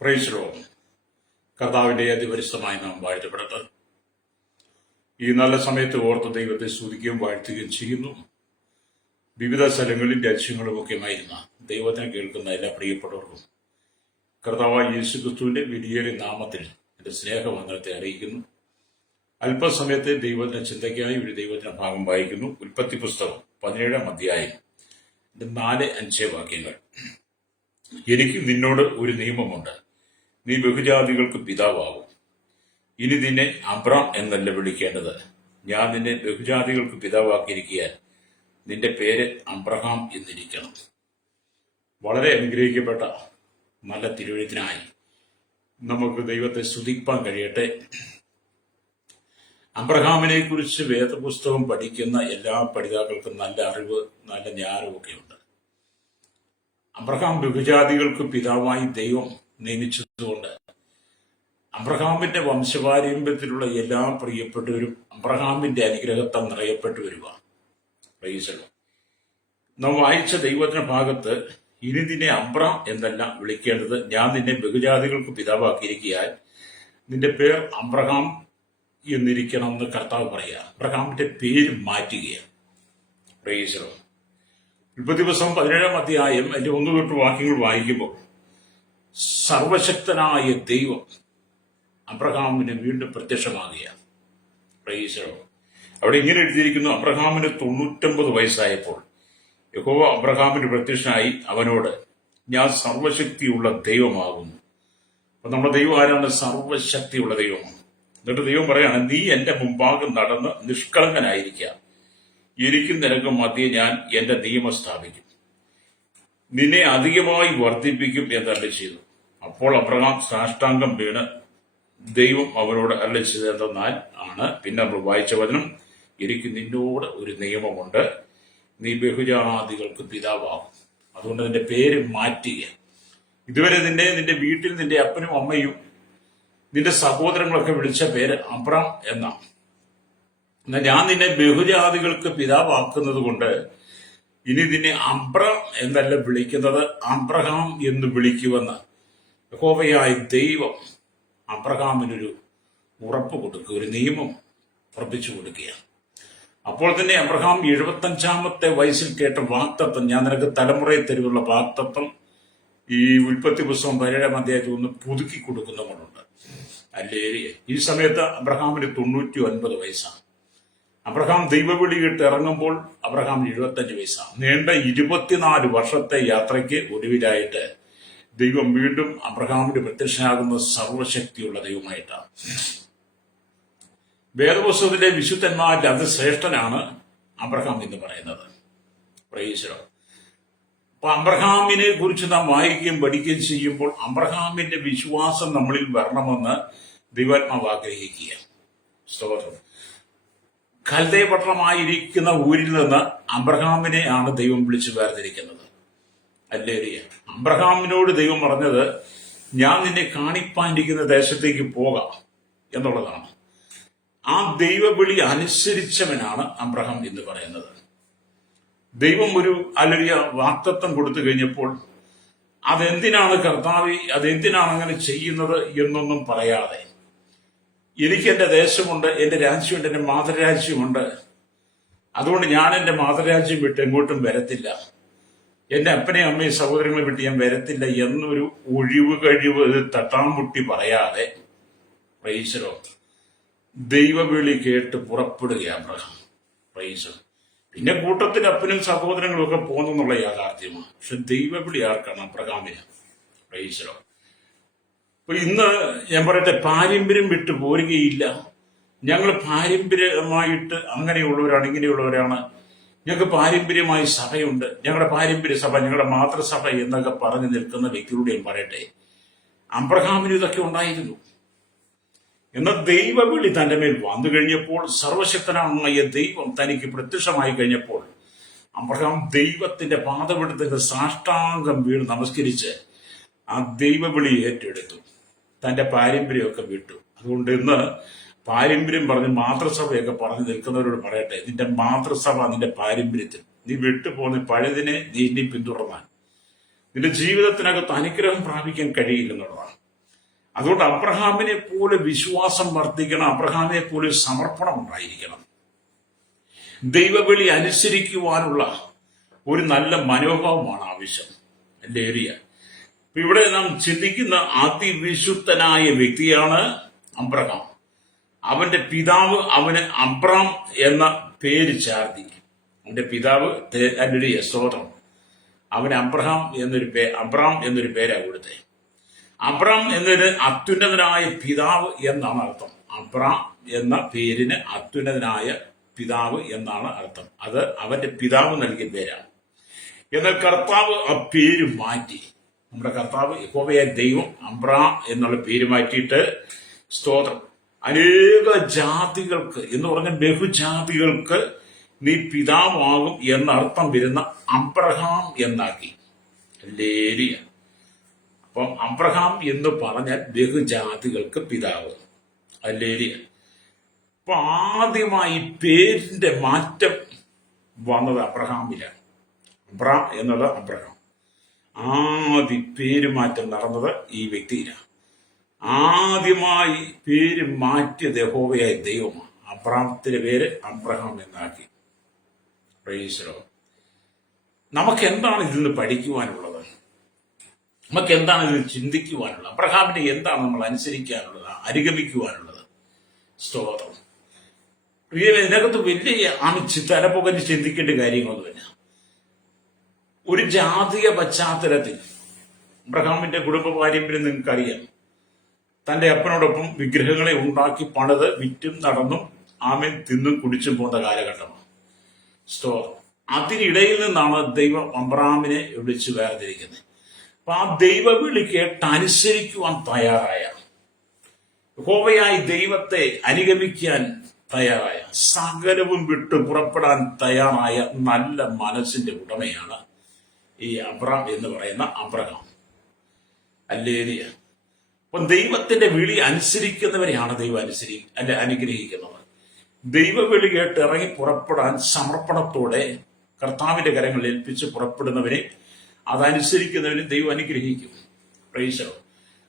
Price the Lord. കർത്താവിന്റെ അതിപരിശുദ്ധമായ നാമം വാഴ്ത്തപ്പെടട്ടെ. ഈ നല്ല സമയത്ത് ഓർത്ത് ദൈവത്തെ സ്തുതിക്കുകയും വാഴ്ത്തുകയും ചെയ്യുന്നു. വിവിധ സ്ഥലങ്ങളിൽ രാജ്യങ്ങളുമൊക്കെയുമായിരുന്ന ദൈവത്തിനെ കേൾക്കുന്ന എല്ലാ പ്രിയപ്പെട്ടവർക്കും കർത്താവായ യേശുക്രിസ്തുവിന്റെ വിലയേറിയ നാമത്തിൽ എന്റെ സ്നേഹവന്ദനത്തെ അറിയിക്കുന്നു. അല്പസമയത്തെ ദൈവത്തിന്റെ ചിന്തയ്ക്കായി ഒരു ദൈവത്തിന്റെ ഭാഗം വായിക്കുന്നു. ഉൽപ്പത്തി പുസ്തകം 17-ാം അധ്യായം 4-5 വാക്യങ്ങൾ. എനിക്ക് നിന്നോട് ഒരു നിയമമുണ്ട്, നീ ബഹുജാതികൾക്ക് പിതാവാകും. ഇനി നിന്നെ അബ്രാം എന്നല്ല വിളിക്കേണ്ടത്, ഞാൻ നിന്നെ ബഹുജാതികൾക്ക് പിതാവാക്കിയിരിക്കാൻ നിന്റെ പേര് അബ്രഹാം എന്നിരിക്കണം. വളരെ അനുഗ്രഹിക്കപ്പെട്ട നല്ല തിരുവെഴുത്തിനായി നമുക്ക് ദൈവത്തെ സ്തുതിപ്പാൻ കഴിയട്ടെ. അബ്രഹാമിനെ കുറിച്ച് വേദപുസ്തകം പഠിക്കുന്ന എല്ലാ പഠിതാക്കൾക്കും നല്ല അറിവ്, നല്ല ജ്ഞാനമൊക്കെ ഉണ്ട്. അബ്രഹാം ബഹുജാതികൾക്ക് പിതാവായി ദൈവം നിയമിച്ചതുകൊണ്ട് അബ്രഹാമിന്റെ വംശപാരമ്പര്യത്തിലുള്ള എല്ലാ പ്രിയപ്പെട്ടവരും അബ്രഹാമിന്റെ അനുഗ്രഹത്താൽ നിറയപ്പെട്ടു വരിക. നാം വായിച്ച ദൈവത്തിന്റെ ഭാഗത്ത് ഇനി നിന്നെ അബ്രാം എന്നല്ല വിളിക്കേണ്ടത്, ഞാൻ നിന്നെ ബഹുജാതികൾക്ക് പിതാവാക്കിയിരിക്കാൻ നിന്റെ പേർ അബ്രഹാം എന്നിരിക്കണം എന്ന് കർത്താവ് പറയുക. അബ്രഹാമിന്റെ പേര് മാറ്റുകയാണ്. ഉൽപ്പത്തി പുസ്തകം 17-ാം അധ്യായം അതിന്റെ 1 തൊട്ട് വാക്യങ്ങൾ വായിക്കുമ്പോൾ സർവശക്തനായ ദൈവം അബ്രഹാമിന് വീണ്ടും പ്രത്യക്ഷമാകുകയാണ്. അവിടെ ഇങ്ങനെ എഴുതിയിരിക്കുന്നു, അബ്രഹാമിന് 99 വയസ്സായപ്പോൾ യഹോവ അബ്രഹാമിന് പ്രത്യക്ഷനായി അവനോട്, ഞാൻ സർവശക്തിയുള്ള ദൈവമാകുന്നു. അപ്പൊ നമ്മുടെ ദൈവം ആരാണ്? സർവശക്തിയുള്ള ദൈവമാണ്. എന്നിട്ട് ദൈവം പറയാണ്, നീ എന്റെ മുമ്പാകെ നടന്ന് നിഷ്കളങ്കനായിരിക്കാം, എനിക്കും നിനക്കും മധ്യേ ഞാൻ എന്റെ നിയമം സ്ഥാപിക്കും, നിന്നെ അധികമായി വർദ്ധിപ്പിക്കും എന്നരുളി ചെയ്തു. അപ്പോൾ അബ്രഹാം സാഷ്ടാംഗം വീണ് ദൈവം അവനോട് അരുളി ചെയ്തെന്നാൽ ആണ് പിന്നെ നമ്മൾ വായിച്ച വചനം, എനിക്ക് നിന്നോട് ഒരു നിയമമുണ്ട്, നീ ബഹുജാതികൾക്ക് പിതാവാകും. അതുകൊണ്ട് നിന്റെ പേര് മാറ്റുക. ഇതുവരെ നിന്റെ വീട്ടിൽ നിന്റെ അപ്പനും അമ്മയും നിന്റെ സഹോദരങ്ങളൊക്കെ വിളിച്ച പേര് അബ്രാം എന്നാണ്. എന്നാൽ ഞാൻ നിന്നെ ബഹുജാതികൾക്ക് പിതാവാക്കുന്നത് കൊണ്ട് ഇനി നിന്നെ അബ്രാം എന്നല്ല വിളിക്കുന്നത്, അബ്രഹാം എന്ന് വിളിക്കുമെന്ന് യഹോവയായ ദൈവം അബ്രഹാമിനൊരു ഉറപ്പ് കൊടുക്കുക, ഒരു നിയമം ഉറപ്പിച്ചു കൊടുക്കുകയാണ്. അപ്പോൾ തന്നെ അബ്രഹാം 75-ാമത്തെ വയസ്സിൽ കേട്ട വാഗ്ദത്തം, ഞാൻ നിനക്ക് തലമുറയെ തരുവുള്ള വാഗ്ദത്തം ഈ ഉൽപ്പത്തി പുസ്തകം 17-ാം അധ്യായത്തിൽ ഒന്ന് പുതുക്കി കൊടുക്കുന്നവരുണ്ട്. അല്ലേരിയ ഈ സമയത്ത് അബ്രഹാമിന് 99 വയസ്സാണ്. അബ്രഹാം ദൈവവിളി കേട്ട് ഇറങ്ങുമ്പോൾ അബ്രഹാമിന് 75 വയസ്സാണ്. നീണ്ട 24 വർഷത്തെ യാത്രയ്ക്ക് ഒടുവിലായിട്ട് ദൈവം വീണ്ടും അബ്രഹാമിന് പ്രത്യക്ഷനാകുന്ന സർവശക്തിയുള്ള ദൈവമായിട്ടാണ്. വേദപുസ്തകത്തിലെ വിശുദ്ധന്മാരിൽ അതിശ്രേഷ്ഠനാണ് അബ്രഹാം എന്ന് പറയുന്നത്. അപ്പൊ അബ്രഹാമിനെ കുറിച്ച് നാം വായിക്കുകയും പഠിക്കുകയും ചെയ്യുമ്പോൾ അബ്രഹാമിന്റെ വിശ്വാസം നമ്മളിൽ വരണമെന്ന് ദൈവാത്മാവ് ആഗ്രഹിക്കുക. സ്തോത്രം. കൽദയ പട്ടണമായിരിക്കുന്ന ഊരിൽ നിന്ന് അബ്രഹാമിനെ ആണ് ദൈവം വിളിച്ചു വേർതിരിക്കുന്നത്. അല്ലേരിയ അബ്രഹാമിനോട് ദൈവം പറഞ്ഞത്, ഞാൻ നിന്നെ കാണിപ്പാനിരിക്കുന്ന ദേശത്തേക്ക് പോകാം എന്നുള്ളതാണ്. ആ ദൈവവിളി അനുസരിച്ചവനാണ് അബ്രഹാം എന്ന് പറയുന്നത്. ദൈവം ഒരു അലരിയ വാഗ്ദത്തം കൊടുത്തു കഴിഞ്ഞപ്പോൾ അതെന്തിനാണ് കർത്താവേ, അതെന്തിനാണ് അങ്ങനെ ചെയ്യുന്നത് എന്നൊന്നും പറയാതെ, എനിക്ക് എന്റെ ദേശമുണ്ട്, എന്റെ രാജ്യമുണ്ട്, എന്റെ മാതൃരാജ്യമുണ്ട്, അതുകൊണ്ട് ഞാൻ എന്റെ മാതൃരാജ്യം വിട്ട് എങ്ങോട്ടും വരത്തില്ല, എന്റെ അപ്പനെയും അമ്മയും സഹോദരങ്ങളെ വിട്ട് ഞാൻ വരത്തില്ല എന്നൊരു ഒഴിവ് കഴിവ് തട്ടാമുട്ടി പറയാതെ ദൈവവിളി കേട്ട് പുറപ്പെടുക അബ്രഹാം. പിന്നെ കൂട്ടത്തിൽ അപ്പനും സഹോദരങ്ങളും ഒക്കെ പോകുന്നുള്ള യാഥാർത്ഥ്യമാണ്. പക്ഷെ ദൈവവിളി ആർക്കാണ്? അബ്രഹാമിന്. അപ്പൊ ഇന്ന് ഞാൻ പറയട്ടെ, പാരമ്പര്യം വിട്ടു പോരുകയില്ല. ഞങ്ങൾ പാരമ്പര്യമായിട്ട് അങ്ങനെയുള്ളവരാണ്, ഇങ്ങനെയുള്ളവരാണ്, ഞങ്ങൾക്ക് പാരമ്പര്യമായി സഭയുണ്ട്, ഞങ്ങളുടെ പാരമ്പര്യ സഭ, ഞങ്ങളുടെ മാതൃസഭ എന്നൊക്കെ പറഞ്ഞു നിൽക്കുന്ന വ്യക്തിയോട് ഞാൻ പറയട്ടെ, അബ്രഹാമിന് ഇതൊക്കെ ഉണ്ടായിരുന്നു. എന്നാൽ ദൈവവിളി തന്റെ മേൽ വന്നു കഴിഞ്ഞപ്പോൾ, സർവശക്തനായ ദൈവം തനിക്ക് പ്രത്യക്ഷമായി കഴിഞ്ഞപ്പോൾ, അബ്രഹാം ദൈവത്തിന്റെ പാദപീഠത്തിന് സാഷ്ടാംഗം വീണ് നമസ്കരിച്ച് ആ ദൈവവിളി ഏറ്റെടുത്തു. തന്റെ പാരമ്പര്യമൊക്കെ വിട്ടു. അതുകൊണ്ട് ഇന്ന് പാരമ്പര്യം പറഞ്ഞ് മാതൃസഭയൊക്കെ പറഞ്ഞു നിൽക്കുന്നവരോട് പറയട്ടെ, നിന്റെ മാതൃസഭ നിന്റെ പാരമ്പര്യത്തിൽ നീ വിട്ടുപോകുന്ന പഴയതിനെ നീ ഇനി പിന്തുടർന്നാൽ നിന്റെ ജീവിതത്തിനകത്ത് അനുഗ്രഹം പ്രാപിക്കാൻ കഴിയില്ലെന്നുള്ളതാണ്. അതുകൊണ്ട് അബ്രഹാമിനെ പോലെ വിശ്വാസം വർദ്ധിക്കണം, അബ്രഹാമിനെ പോലെ സമർപ്പണം ഉണ്ടായിരിക്കണം. ദൈവവിളി അനുസരിക്കുവാനുള്ള ഒരു നല്ല മനോഭാവമാണ് ആവശ്യം. ലേറിയ ഇവിടെ നാം ചിന്തിക്കുന്ന അതിവിശുദ്ധനായ വ്യക്തിയാണ് അബ്രഹാം. അവന്റെ പിതാവ് അവന് അബ്രാം എന്ന പേര് ചാർത്തി. അവന്റെ പിതാവ് സ്തോത്രം, അവന് അബ്രഹാം അബ്രാം എന്നൊരു പേരാ കൊടുത്തേ. അബ്രാം എന്നൊരു അത്യുന്നതനായ പിതാവ് എന്നാണ് അർത്ഥം. അബ്രാം എന്ന പേരിന് അത്യുന്നതനായ പിതാവ് എന്നാണ് അർത്ഥം. അത് അവന്റെ പിതാവ് നൽകിയ പേരാണ്. എന്നാൽ കർത്താവ് ആ പേര് മാറ്റി. നമ്മുടെ കർത്താവ് യഹോവയായ ദൈവം അബ്രാം എന്നുള്ള പേര് മാറ്റിയിട്ട് സ്തോത്രം അനേക ജാതികൾക്ക് എന്ന് പറഞ്ഞ ബഹുജാതികൾക്ക് നീ പിതാവാകും എന്നർത്ഥം വരുന്ന അബ്രഹാം എന്നാക്കി. ലേലിയ. അപ്പം അബ്രഹാം എന്ന് പറഞ്ഞാൽ ബഹുജാതികൾക്ക് പിതാവ്. ലേലിയ. അപ്പൊ ആദ്യമായി പേരിന്റെ മാറ്റം വന്നത് അബ്രഹാമിലാണ്. അബ്രാം എന്നുള്ളത് അബ്രഹാം. ആദ്യ പേരുമാറ്റം നടന്നത് ഈ വ്യക്തിയിലാണ്. ആദ്യമായി പേര് മാറ്റിയത് യഹോവയായ ദൈവമാണ്. അബ്രാമത്തിന്റെ പേര് അബ്രഹാം എന്നാക്കി. നമുക്ക് എന്താണ് ഇതിൽ നിന്ന് പഠിക്കുവാനുള്ളത്? നമുക്ക് എന്താണ് ഇതിൽ ചിന്തിക്കുവാനുള്ളത്? അബ്രഹാമിനെ എന്താണ് നമ്മൾ അനുസരിക്കാനുള്ളത്, അനുഗമിക്കുവാനുള്ളത്? സ്തോത്രം. ഇതിനകത്ത് വലിയ തലപുകഞ്ഞ് ചിന്തിക്കേണ്ട കാര്യങ്ങളൊന്നുമില്ല. ഒരു ജാതീയ പശ്ചാത്തലത്തിൽ അബ്രഹാമിന്റെ കുടുംബ പാരമ്പര്യം നിങ്ങൾക്കറിയാം. തന്റെ അപ്പനോടൊപ്പം വിഗ്രഹങ്ങളെ ഉണ്ടാക്കി പണിത് വിറ്റും നടന്നും ആമേൻ തിന്നും കുടിച്ചും പോകുന്ന കാലഘട്ടമാണ്. സ്തോത്രം. അതിനിടയിൽ നിന്നാണ് ദൈവം അബ്രഹാമിനെ വിളിച്ചു വേർതിരിക്കുന്നത്. അപ്പൊ ആ ദൈവവിളി കേട്ട് അനുസരിക്കുവാൻ തയ്യാറായ, യഹോവയായ ദൈവത്തെ അനുഗമിക്കാൻ തയ്യാറായ, സകലവും വിട്ട് പുറപ്പെടാൻ തയ്യാറായ നല്ല മനസ്സിന്റെ ഉടമയാണ് ഈ അബ്രാം എന്ന് പറയുന്ന അബ്രഹാം. അല്ലേലിയ. അപ്പം ദൈവത്തിന്റെ വിളി അനുസരിക്കുന്നവരെയാണ് ദൈവം അനുഗ്രഹിക്കുന്നത്. ദൈവവിളി കേട്ട് ഇറങ്ങി പുറപ്പെടാൻ സമർപ്പണത്തോടെ കർത്താവിന്റെ കരങ്ങളിൽ ഏൽപ്പിച്ച് പുറപ്പെടുന്നവരെ, അതനുസരിക്കുന്നവരെ ദൈവം അനുഗ്രഹിക്കും. പ്രൈസ്.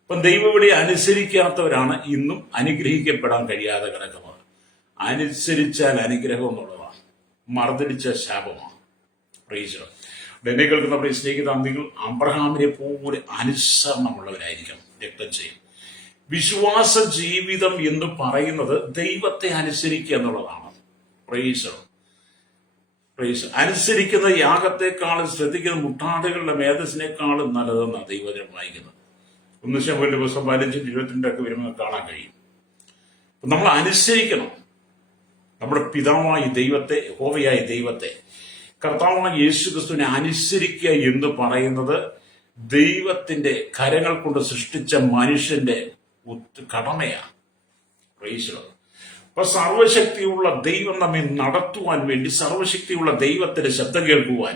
അപ്പം ദൈവവിളി അനുസരിക്കാത്തവരാണ് ഇന്നും അനുഗ്രഹിക്കപ്പെടാൻ കഴിയാതെ കിടക്കുന്നത്. അനുസരിച്ചാൽ അനുഗ്രഹം എന്നുള്ളതാണ്, മറുതടിച്ച ശാപമാണ്. പ്രൈസ്. എന്നെ കേൾക്കുന്ന പ്രിയ സ്നേഹിത, നിങ്ങൾ അബ്രഹാമിനെ പോലെ അനുസരണമുള്ളവരായിരിക്കണം. രക്തം ചെയ്യും. വിശ്വാസ ജീവിതം എന്ന് പറയുന്നത് ദൈവത്തെ അനുസരിക്കുക എന്നുള്ളതാണ്. പ്രൈസ്. പ്രൈസ്. അനുസരിക്കുന്ന യാഗത്തെക്കാളും ശ്രദ്ധിക്കുന്ന മുട്ടാടുകളുടെ മേധസ്സിനേക്കാളും നല്ലതെന്നാണ് ദൈവജനം വായിക്കുന്നത്. 1 ശമൂവേൽ 15-22 വരുമ്പോൾ കാണാൻ കഴിയും. നമ്മൾ അനുസരിക്കണം. നമ്മുടെ പിതാവായ ദൈവത്തെ, യഹോവയായ ദൈവത്തെ, കർത്താവായ യേശുക്രിസ്തുവിനെ അനുസരിക്കുക എന്ന് പറയുന്നത് ദൈവത്തിന്റെ കരങ്ങൾ കൊണ്ട് സൃഷ്ടിച്ച മനുഷ്യന്റെ കടമയാണ്. അപ്പൊ സർവശക്തിയുള്ള ദൈവം നമ്മെ നടത്തുവാൻ വേണ്ടി, സർവശക്തിയുള്ള ദൈവത്തിന്റെ ശബ്ദം കേൾക്കുവാൻ,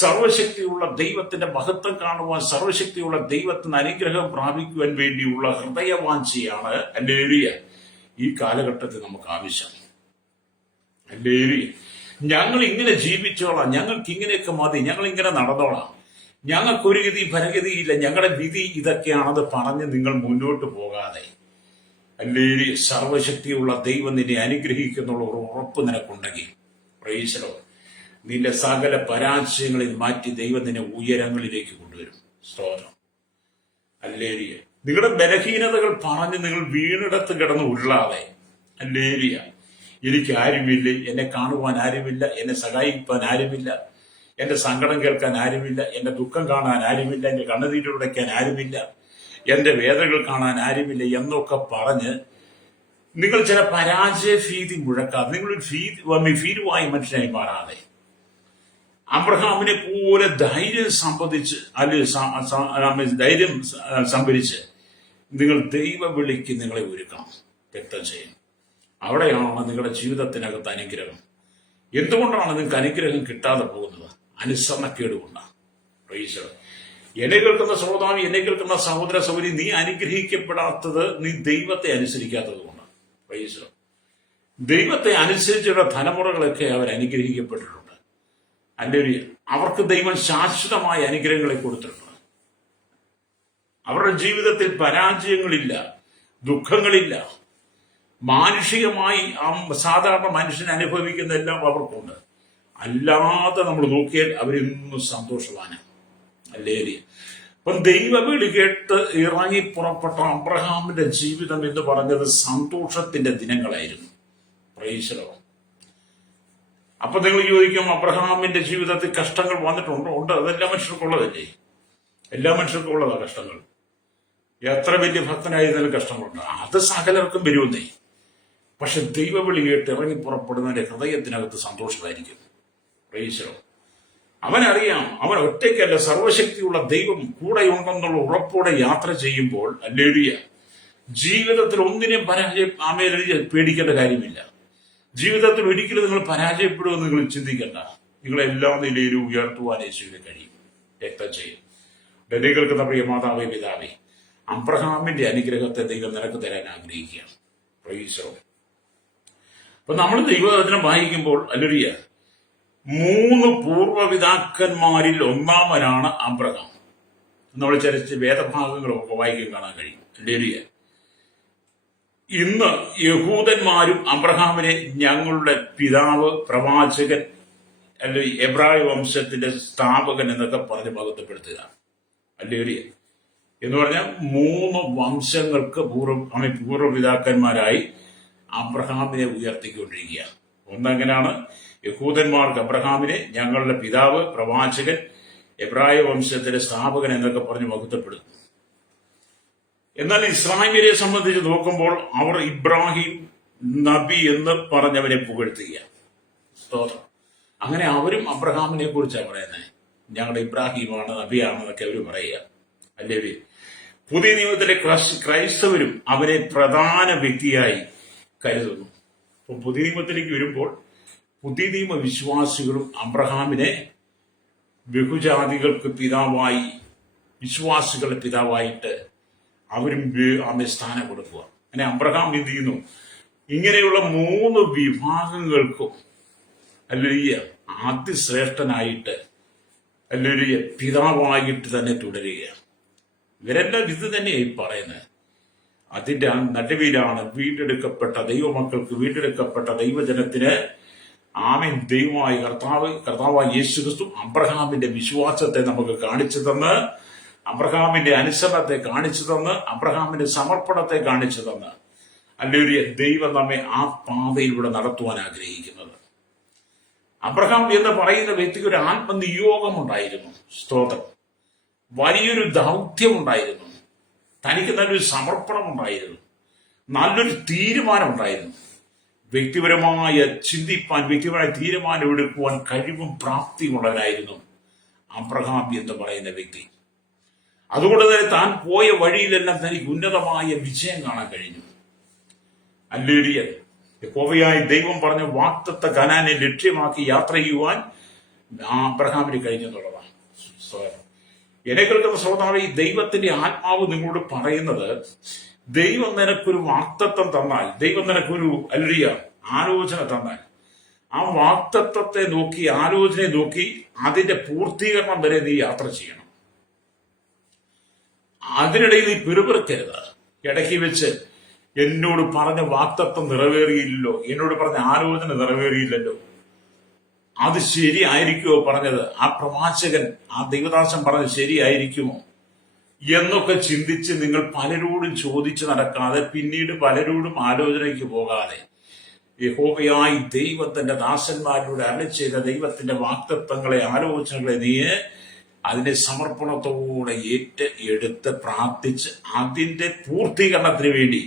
സർവശക്തിയുള്ള ദൈവത്തിന്റെ മഹത്വം കാണുവാൻ, സർവശക്തിയുള്ള ദൈവത്തിന് അനുഗ്രഹം പ്രാപിക്കുവാൻ വേണ്ടിയുള്ള ഹൃദയവാഞ്ചയാണ് ഹല്ലേലൂയ ഈ കാലഘട്ടത്തിൽ നമുക്ക് ആവശ്യം. ഹല്ലേലൂയ. ഞങ്ങൾ ഇങ്ങനെ ജീവിച്ചോളാം, ഞങ്ങൾക്ക് ഇങ്ങനെയൊക്കെ മതി, ഞങ്ങൾ ഇങ്ങനെ നടന്നോളാം, ഞങ്ങൾക്കൊരു ഗതി ഫലഗതിയില്ല, ഞങ്ങളുടെ വിധി ഇതൊക്കെയാണത് പറഞ്ഞ് നിങ്ങൾ മുന്നോട്ട് പോകാതെ, അല്ലെങ്കിൽ സർവശക്തിയുള്ള ദൈവം നിന്നെ അനുഗ്രഹിക്കുന്നുള്ള ഒരു ഉറപ്പ് നിനക്കുണ്ടെങ്കിൽ, പ്രൈസലോ, നിന്റെ സകല പരാജയങ്ങളിൽ മാറ്റി ദൈവം നിന്നെ ഉയരങ്ങളിലേക്ക് കൊണ്ടുവരും. സ്തോത്രം. ഹല്ലേലൂയ. നിങ്ങളുടെ ബലഹീനതകൾ പറഞ്ഞ് നിങ്ങൾ വീണിടത്ത് കിടന്ന് ഉരുളാതെ, ഹല്ലേലൂയ, എനിക്ക് ആരുമില്ല, എന്നെ കാണുവാൻ ആരുമില്ല, എന്നെ സഹായിക്കാൻ ആരുമില്ല, എന്റെ സങ്കടം കേൾക്കാൻ ആരുമില്ല, എന്റെ ദുഃഖം കാണാൻ ആരുമില്ല, എന്റെ കണ്ണുനീര് തുടയ്ക്കാൻ ആരുമില്ല, എന്റെ വേദനകൾ കാണാൻ ആരുമില്ല എന്നൊക്കെ പറഞ്ഞ് നിങ്ങൾ ചില പരാജയ ഭീതി മുഴക്കാതെ, നിങ്ങളൊരു ഭീരുവായ മനുഷ്യനായി മാറാതെ, അബ്രഹാമിനെ പോലെ ധൈര്യം സംഭരിച്ച് നിങ്ങൾ ദൈവവിളിക്ക് നിങ്ങളെ ഒരുക്കണം. രക്തം ചെയ്യും. അവിടെയാണ് നിങ്ങളുടെ ജീവിതത്തിനകത്ത് അനുഗ്രഹം. എന്തുകൊണ്ടാണ് നിങ്ങൾക്ക് അനുഗ്രഹം കിട്ടാതെ പോകുന്നത്? അനുസരണക്കേട് കൊണ്ടാണ്. പ്രൈസ്. എന്നെ കേൾക്കുന്ന ശ്രോതാവ്, എന്നെ കേൾക്കുന്ന സഹോദര സഹോദരി, നീ അനുഗ്രഹിക്കപ്പെടാത്തത് നീ ദൈവത്തെ അനുസരിക്കാത്തത് കൊണ്ടാണ്. പ്രൈസ്. ദൈവത്തെ അനുസരിച്ചുള്ള തലമുറകളൊക്കെ അവർ അനുഗ്രഹിക്കപ്പെട്ടിട്ടുണ്ട്. അല്ലെങ്കിൽ അവർക്ക് ദൈവം ശാശ്വതമായ അനുഗ്രഹങ്ങളെ കൊടുത്തിട്ടുണ്ട്. അവരുടെ ജീവിതത്തിൽ പരാജയങ്ങളില്ല, ദുഃഖങ്ങളില്ല. മാനുഷികമായി സാധാരണ മനുഷ്യൻ അനുഭവിക്കുന്ന എല്ലാം അവർക്കുണ്ട്. അല്ലാതെ നമ്മൾ നോക്കിയാൽ അവരിന്നും സന്തോഷവാനാണ്. ഹല്ലേലൂയ. അപ്പം ദൈവവിളി കേട്ട് ഇറങ്ങി പുറപ്പെട്ട അബ്രഹാമിന്റെ ജീവിതം എന്ന് പറഞ്ഞത് സന്തോഷത്തിന്റെ ദിനങ്ങളായിരുന്നു. Price the Lord. അപ്പൊ നിങ്ങൾ ചോദിക്കും, അബ്രഹാമിന്റെ ജീവിതത്തിൽ കഷ്ടങ്ങൾ വന്നിട്ടുണ്ടോ? ഉണ്ട്. അതെല്ലാ മനുഷ്യർക്കുള്ളതല്ലേ? എല്ലാ മനുഷ്യർക്കും ഉള്ളതാ കഷ്ടങ്ങൾ. എത്ര വലിയ ഭക്തനായിരുന്നാലും കഷ്ടങ്ങളുണ്ട്. അത് സകലർക്കും വരുമെന്നേ. പക്ഷെ ദൈവവിളി കേട്ട് ഇറങ്ങി പുറപ്പെടുന്നതിന്റെ ഹൃദയത്തിനകത്ത് സന്തോഷമായിരിക്കും. Praise the Lord. അവനറിയാം, അവൻ ഒറ്റയ്ക്കല്ല, സർവശക്തിയുള്ള ദൈവം കൂടെയുണ്ടെന്നുള്ള ഉറപ്പോടെ യാത്ര ചെയ്യുമ്പോൾ, ഹല്ലേലൂയ, ജീവിതത്തിൽ ഒന്നിനെയും പേടിക്കേണ്ട കാര്യമില്ല. ജീവിതത്തിൽ ഒരിക്കലും നിങ്ങൾ പരാജയപ്പെടുമെന്ന് നിങ്ങൾ ചിന്തിക്കേണ്ട. നിങ്ങളെ എല്ലാ നിലയിലും ഉയർത്തുവാൻ യേശുവിന് കഴിയും. രക്തം ചെയ്യും. ഡൽഹികൾക്ക് പ്രിയ മാതാവേ, പിതാവേ, അബ്രഹാമിന്റെ അനുഗ്രഹത്തെ ദൈവം നിനക്ക് തരാൻ ആഗ്രഹിക്കുകയാണ്. Price the Lord. അപ്പൊ നമ്മൾ ദൈവവചനം വായിക്കുമ്പോൾ, ഹല്ലേലൂയ, 3 പൂർവ്വപിതാക്കന്മാരിൽ ഒന്നാമനാണ് അബ്രഹാം. നമ്മൾ ചരിച്ച് വേദഭാഗങ്ങളൊക്കെ വായിക്കാൻ കാണാൻ കഴിയും. ഹല്ലേലൂയ. ഇന്ന് യഹൂദന്മാരും അബ്രഹാമിനെ ഞങ്ങളുടെ പിതാവ്, പ്രവാചകൻ, അല്ലെങ്കിൽ എബ്രായ വംശത്തിന്റെ സ്ഥാപകൻ എന്നൊക്കെ പറഞ്ഞ് മഹത്വപ്പെടുത്തുക. ഹല്ലേലൂയ. എന്ന് പറഞ്ഞാൽ 3 വംശങ്ങൾക്ക് പൂർവ്വപിതാക്കന്മാരായി അബ്രഹാമിനെ ഉയർത്തിക്കൊണ്ടിരിക്കുക. ഒന്നെങ്ങനെയാണ്? യഹൂദന്മാർക്ക് അബ്രഹാമിനെ ഞങ്ങളുടെ പിതാവ്, പ്രവാചകൻ, എബ്രായ വംശത്തിന്റെ സ്ഥാപകൻ എന്നൊക്കെ പറഞ്ഞ് മഹത്വപ്പെടുന്നു. എന്നാൽ ഇസ്രായേലിനെ സംബന്ധിച്ച് നോക്കുമ്പോൾ അവർ ഇബ്രാഹിം നബി എന്ന് പറഞ്ഞവനെ പുകഴ്ത്തുക. സ്തോത്രം. അങ്ങനെ അവരും അബ്രഹാമിനെ കുറിച്ചാണ് പറയുന്നത്. ഞങ്ങളുടെ ഇബ്രാഹിമാണ്, നബിയാണെന്നൊക്കെ അവർ പറയുക. അല്ലേ? പുതിയ നിയമത്തിലെ ക്രൈസ്തവരും അവരെ പ്രധാന വ്യക്തിയായി കരുതുന്നു. അപ്പം പുതിയ നിയമത്തിലേക്ക് വരുമ്പോൾ പുതിയ നിയമ വിശ്വാസികളും അബ്രഹാമിനെ ബഹുജാതികൾക്ക് പിതാവായി, വിശ്വാസികളുടെ പിതാവായിട്ട് അവരും സ്ഥാനം കൊടുക്കുക. അങ്ങനെ അബ്രഹാം എന്ത് ചെയ്യുന്നു? ഇങ്ങനെയുള്ള 3 വിഭാഗങ്ങൾക്കും അല്ലെങ്കിൽ അതിശ്രേഷ്ഠനായിട്ട്, അല്ലെങ്കിൽ പിതാവായിട്ട് തന്നെ തുടരുക. ഇവരെല്ലാം ഇത് തന്നെയായി പറയുന്നത്. അതിന്റെ നടുവിലാണ് വീണ്ടെടുക്കപ്പെട്ട ദൈവമക്കൾക്ക്, വീണ്ടെടുക്കപ്പെട്ട ദൈവജനത്തിന് ആമേൻ ദൈവമായ കർത്താവായ യേശുക്രിസ്തു അബ്രഹാമിന്റെ വിശ്വാസത്തെ നമുക്ക് കാണിച്ചു തന്ന്, അബ്രഹാമിന്റെ അനുസരണത്തെ കാണിച്ചു തന്ന്, അബ്രഹാമിന്റെ സമർപ്പണത്തെ കാണിച്ചു തന്ന്, അല്ലെങ്കിൽ ദൈവം നമ്മെ ആ പാതയിലൂടെ നടത്തുവാൻ ആഗ്രഹിക്കുന്നത്. അബ്രഹാം എന്ന് പറയുന്ന വ്യക്തിക്ക് ഒരു ആത്മനിയോഗമുണ്ടായിരുന്നു. സ്തോത്രം. വലിയൊരു ദൗത്യമുണ്ടായിരുന്നു. തനിക്ക് നല്ലൊരു സമർപ്പണം ഉണ്ടായിരുന്നു. നല്ലൊരു തീരുമാനം ഉണ്ടായിരുന്നു. വ്യക്തിപരമായ ചിന്തിപ്പാൻ, വ്യക്തിപരമായ തീരുമാനം എടുക്കുവാൻ കഴിവും പ്രാപ്തിയുള്ളവനായിരുന്നു അബ്രഹാം എന്ന് പറയുന്ന വ്യക്തി. അതുകൊണ്ട് തന്നെ താൻ പോയ വഴിയിലെല്ലാം തനിക്ക് ഉന്നതമായ വിജയം കാണാൻ കഴിഞ്ഞു. ഹല്ലേലൂയ. യഹോവയായ ദൈവം പറഞ്ഞ വാഗ്ദത്ത കനാനെ ലക്ഷ്യമാക്കി യാത്ര ചെയ്യുവാൻ അബ്രഹാമിന് കഴിഞ്ഞെന്നുള്ളതാണ്. എന്നെ കേൾക്കുന്ന ശ്രോതാവേ, ഈ ദൈവത്തിന്റെ ആത്മാവ് നിങ്ങളോട് പറയുന്നത്, ദൈവം നിനക്കൊരു വാഗ്ദത്തം തന്നാൽ, ദൈവം നിനക്കൊരു ആലോചന തന്നാൽ, ആ വാഗ്ദത്തത്തെ നോക്കി, ആലോചനയെ നോക്കി അതിന്റെ പൂർത്തീകരണം വരെ നീ യാത്ര ചെയ്യണം. അതിനിടയിൽ നീ പിറുപിറുക്കരുത്. ഇടയ്ക്ക് വെച്ച് എന്നോട് പറഞ്ഞ വാഗ്ദത്തം നിറവേറിയില്ലല്ലോ, എന്നോട് പറഞ്ഞ ആലോചന നിറവേറിയില്ലല്ലോ, അത് ശരിയായിരിക്കുമോ പറഞ്ഞത്, ആ പ്രവാചകൻ, ആ ദൈവദാസൻ പറഞ്ഞത് ശരിയായിരിക്കുമോ എന്നൊക്കെ ചിന്തിച്ച് നിങ്ങൾ പലരോടും ചോദിച്ചു നടക്കാതെ, പിന്നീട് പലരോടും ആലോചനയ്ക്ക് പോകാതെ, യഹോവയായി ദൈവത്തിന്റെ ദാസന്മാരിലൂടെ അരുളി ചെയ്ത ദൈവത്തിന്റെ വാഗ്ദത്തങ്ങളെ, ആലോചനകളെ നീ അതിന്റെ സമർപ്പണത്തോടെ എടുത്ത് പ്രാർത്ഥിച്ച് അതിന്റെ പൂർത്തീകരണത്തിന് വേണ്ടി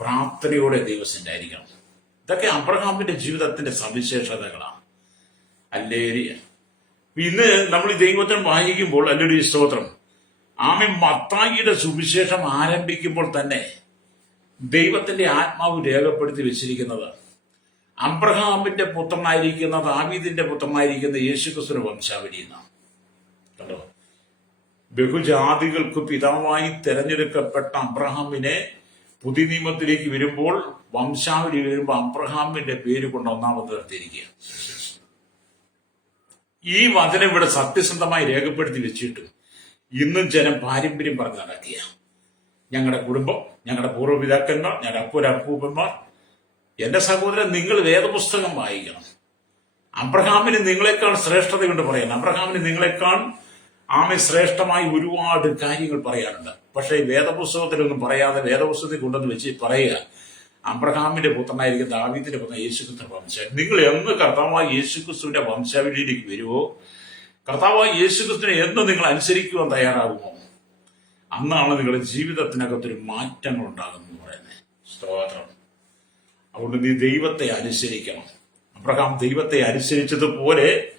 പ്രാർത്ഥനയോടെ ദൈവത്തിനായിരിക്കണം. ഇതൊക്കെ അബ്രഹാമിന്റെ ജീവിതത്തിന്റെ സവിശേഷതകളാണ്. ഹല്ലേലൂയ. ഇന്ന് നമ്മൾ ഈ ദൈവവചനം വായിക്കുമ്പോൾ, ഹല്ലേലൂയ, സ്തോത്രം, ആമേൻ, മത്തായിയുടെ സുവിശേഷം ആരംഭിക്കുമ്പോൾ തന്നെ ദൈവത്തിന്റെ ആത്മാവ് രേഖപ്പെടുത്തി വെച്ചിരിക്കുന്നത് അബ്രഹാമിന്റെ പുത്രനായിരിക്കുന്ന, ദാവീദിന്റെ പുത്രനായിരിക്കുന്ന യേശുക്രിസ്തുവിന്റെ വംശാവലി എന്നാണ്. കണ്ടോ? ബഹുജാതികൾക്ക് പിതാവായി തെരഞ്ഞെടുക്കപ്പെട്ട അബ്രഹാമിനെ പുതിയ നിയമത്തിലേക്ക് വരുമ്പോൾ, വംശാവലി വരുമ്പോൾ അബ്രഹാമിന്റെ പേര് കൊണ്ട് ഒന്നാമത് നിർത്തിയിരിക്കുക. ഈ വചനം ഇവിടെ സത്യസന്ധമായി രേഖപ്പെടുത്തി വെച്ചിട്ടും ഇന്നും ജനം പാരമ്പര്യം പറഞ്ഞ് നടക്കുക. ഞങ്ങളുടെ കുടുംബം, ഞങ്ങളുടെ പൂർവ്വപിതാക്കന്മാർ, ഞങ്ങളുടെ അപ്പൂപ്പന്മാർ. എന്റെ സഹോദരൻ, നിങ്ങൾ വേദപുസ്തകം വായിക്കണം. അബ്രഹാമിന് നിങ്ങളെക്കാൾ ശ്രേഷ്ഠതയുണ്ട് പറയാൻ. അബ്രഹാമിന് നിങ്ങളെക്കാൾ ശ്രേഷ്ഠമായി ഒരുപാട് കാര്യങ്ങൾ പറയാനുണ്ട്. പക്ഷേ വേദപുസ്തകത്തിലൊന്നും പറയാതെ വേദപുസ്തകത്തിൽ കൊണ്ടുവന്ന് വെച്ച് പറയുക അബ്രഹാമിന്റെ പുത്രനായിരിക്കും ദാവീദിന്റെ പുത്രൻ യേശുക്രിസ്തുവിന്റെ വംശം. നിങ്ങൾ എന്ന് കർത്താവായ യേശുക്രിസ്തുവിന്റെ വംശാവലിയിലേക്ക് വരുവോ, കർത്താവായ യേശുക്രിസ്തുവിനെ എന്ന് നിങ്ങൾ അനുസരിക്കുവാൻ തയ്യാറാകുമോ, അന്നാണ് നിങ്ങളുടെ ജീവിതത്തിനകത്തൊരു മാറ്റങ്ങൾ ഉണ്ടാകുന്നത് പറയുന്നത്. സ്തോത്രം. അതുകൊണ്ട് നീ ദൈവത്തെ അനുസരിക്കണം. അബ്രഹാം ദൈവത്തെ അനുസരിച്ചതുപോലെ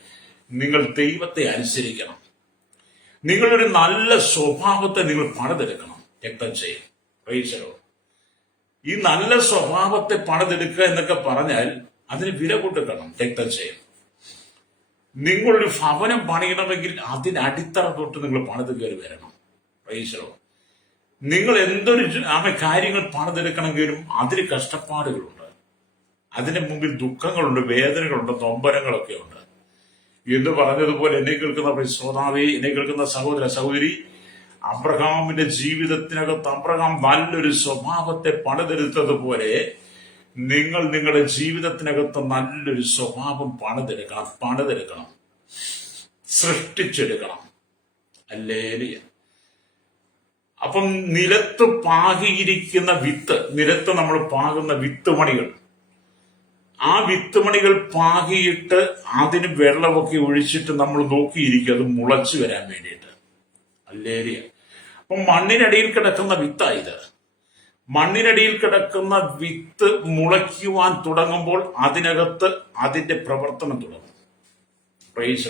നിങ്ങൾ ദൈവത്തെ അനുസരിക്കണം. നിങ്ങളൊരു നല്ല സ്വഭാവത്തെ നിങ്ങൾ പണിതെടുക്കണം. രക്തം ചെയ്യും. പ്രൈസലോ. ഈ നല്ല സ്വഭാവത്തെ പണിതെടുക്കുക എന്നൊക്കെ പറഞ്ഞാൽ അതിന് വില കൊടുക്കണം. രക്തം ചെയ്യും. നിങ്ങളൊരു ഭവനം പണിയണമെങ്കിൽ അതിന് അടിത്തറ തൊട്ട് നിങ്ങൾ പണിത് കയറി വരണം. പ്രൈസലോ. നിങ്ങൾ എന്തൊരു കാര്യങ്ങൾ പണിതെടുക്കണമെങ്കിലും അതിന് കഷ്ടപ്പാടുകളുണ്ട്. അതിന് മുമ്പിൽ ദുഃഖങ്ങളുണ്ട്, വേദനകളുണ്ട്, നൊമ്പരങ്ങളൊക്കെ ഉണ്ട്. എന്ന് പറഞ്ഞതുപോലെ എന്നെ കേൾക്കുന്ന ശ്രോതാവേ, എന്നെ കേൾക്കുന്ന സഹോദര സഹോദരി, അബ്രഹാമിന്റെ ജീവിതത്തിനകത്ത് അബ്രഹാം നല്ലൊരു സ്വഭാവത്തെ പണിതെടുത്തതുപോലെ നിങ്ങൾ നിങ്ങളുടെ ജീവിതത്തിനകത്ത് നല്ലൊരു സ്വഭാവം പണിതെടുക്കണം, സൃഷ്ടിച്ചെടുക്കണം. ഹല്ലേലൂയ. അപ്പം നിലത്ത് പാകിയിരിക്കുന്ന വിത്ത്, നിലത്ത് നമ്മൾ പാകുന്ന വിത്തുമണികൾ, ആ വിത്തുമണികൾ പാകിയിട്ട് അതിന് വെള്ളമൊക്കെ ഒഴിച്ചിട്ട് നമ്മൾ നോക്കിയിരിക്കും അത് മുളച്ചു വരാൻ വേണ്ടിയിട്ട്. ഹല്ലേലൂയ. അപ്പൊ മണ്ണിനടിയിൽ കിടക്കുന്ന വിത്തായത്. മണ്ണിനടിയിൽ കിടക്കുന്ന വിത്ത് മുളയ്ക്കുവാൻ തുടങ്ങുമ്പോൾ അതിനകത്ത് അതിന്റെ പ്രവർത്തനം തുടങ്ങും. പ്രൈസ്.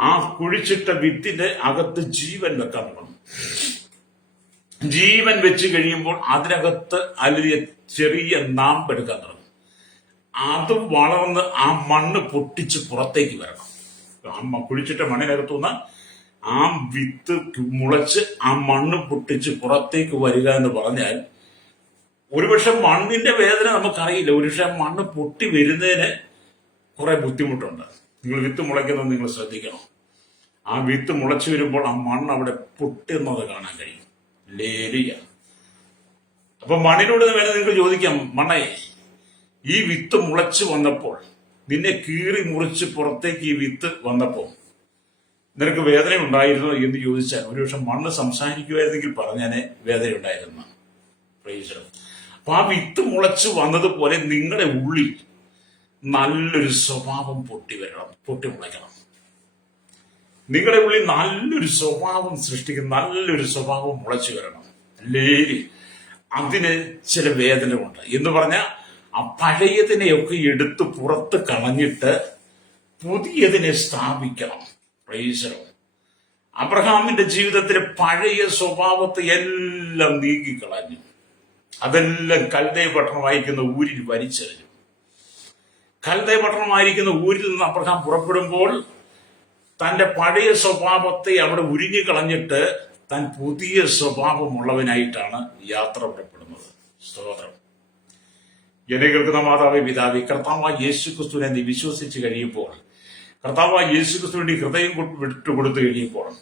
ആ കുഴിച്ചിട്ട വിത്തിന്റെ അകത്ത് ജീവൻ വെക്കാൻ തുടങ്ങും. ജീവൻ വെച്ച് കഴിയുമ്പോൾ അതിനകത്ത് അല്ലെങ്കിൽ ചെറിയ നാമ്പെടുക്കാൻ തുടങ്ങും. അത് വളർന്ന് ആ മണ്ണ് പൊട്ടിച്ച് പുറത്തേക്ക് വരണം. കുഴിച്ചിട്ട മണ്ണിനകത്തുനിന്ന് ആ വിത്ത് മുളച്ച് ആ മണ്ണ് പൊട്ടിച്ച് പുറത്തേക്ക് വരിക എന്ന് പറഞ്ഞാൽ ഒരുപക്ഷെ മണ്ണിന്റെ വേദന നമുക്കറിയില്ല. ഒരുപക്ഷെ മണ്ണ് പൊട്ടി വരുന്നതിന് കുറെ ബുദ്ധിമുട്ടുണ്ട്. നിങ്ങൾ വിത്ത് മുളയ്ക്കുന്നത് നിങ്ങൾ ശ്രദ്ധിക്കണം. ആ വിത്ത് മുളച്ചു വരുമ്പോൾ ആ മണ്ണ് അവിടെ പൊട്ടുന്നത് കാണാൻ കഴിയും. ലേലിയ. അപ്പൊ മണ്ണിനോട് വേണം നിങ്ങൾക്ക് ചോദിക്കാം, മണ്ണേ, ഈ വിത്ത് മുളച്ചു വന്നപ്പോൾ, നിന്നെ കീറി മുറിച്ച് പുറത്തേക്ക് ഈ വിത്ത് വന്നപ്പോൾ നിനക്ക് വേദന ഉണ്ടായിരുന്നു എന്ന് ചോദിച്ചാൽ ഒരുപക്ഷെ മണ്ണ് സംസാരിക്കുമായിരുന്നെങ്കിൽ പറഞ്ഞാനെ വേദന ഉണ്ടായിരുന്നു. അപ്പൊ ആ വിത്ത് മുളച്ചു വന്നതുപോലെ നിങ്ങളുടെ ഉള്ളിൽ നല്ലൊരു സ്വഭാവം പൊട്ടി മുളയ്ക്കണം. നിങ്ങളുടെ ഉള്ളിൽ നല്ലൊരു സ്വഭാവം സൃഷ്ടിക്കുന്ന നല്ലൊരു സ്വഭാവം മുളച്ചു വരണം. അല്ലേ? അതിന് ചില വേദന ഉണ്ട് എന്ന് പറഞ്ഞാൽ ആ പഴയതിനെയൊക്കെ എടുത്ത് പുറത്ത് കളഞ്ഞിട്ട് പുതിയതിനെ സ്ഥാപിക്കണം. പ്രൈസലോ. അബ്രഹാമിന്റെ ജീവിതത്തിലെ പഴയ സ്വഭാവത്തെ എല്ലാം നീക്കിക്കളഞ്ഞു. അതെല്ലാം കൽദയ പട്ടണമായിരിക്കുന്ന ഊരിൽ വലിച്ചെറിഞ്ഞു. കൽദയ പട്ടണമായിരിക്കുന്ന ഊരിൽ നിന്ന് അബ്രഹാം പുറപ്പെടുമ്പോൾ തന്റെ പഴയ സ്വഭാവത്തെ അവിടെ ഉരിഞ്ഞു കളഞ്ഞിട്ട് താൻ പുതിയ സ്വഭാവമുള്ളവനായിട്ടാണ് യാത്ര പുറപ്പെടുന്നത്. സ്തോത്രം. എന്നെ കേൾക്കുന്ന മാതാവേ, പിതാവേ, കർത്താവായ യേശുക്രിസ്തുവിനെ നീ വിശ്വസിച്ച് കഴിയുമ്പോൾ, കർത്താവായ യേശുക്രിസ്തുവിന്റെ ഹൃദയം വിട്ടുകൊടുത്തു കഴിയുമ്പോൾ,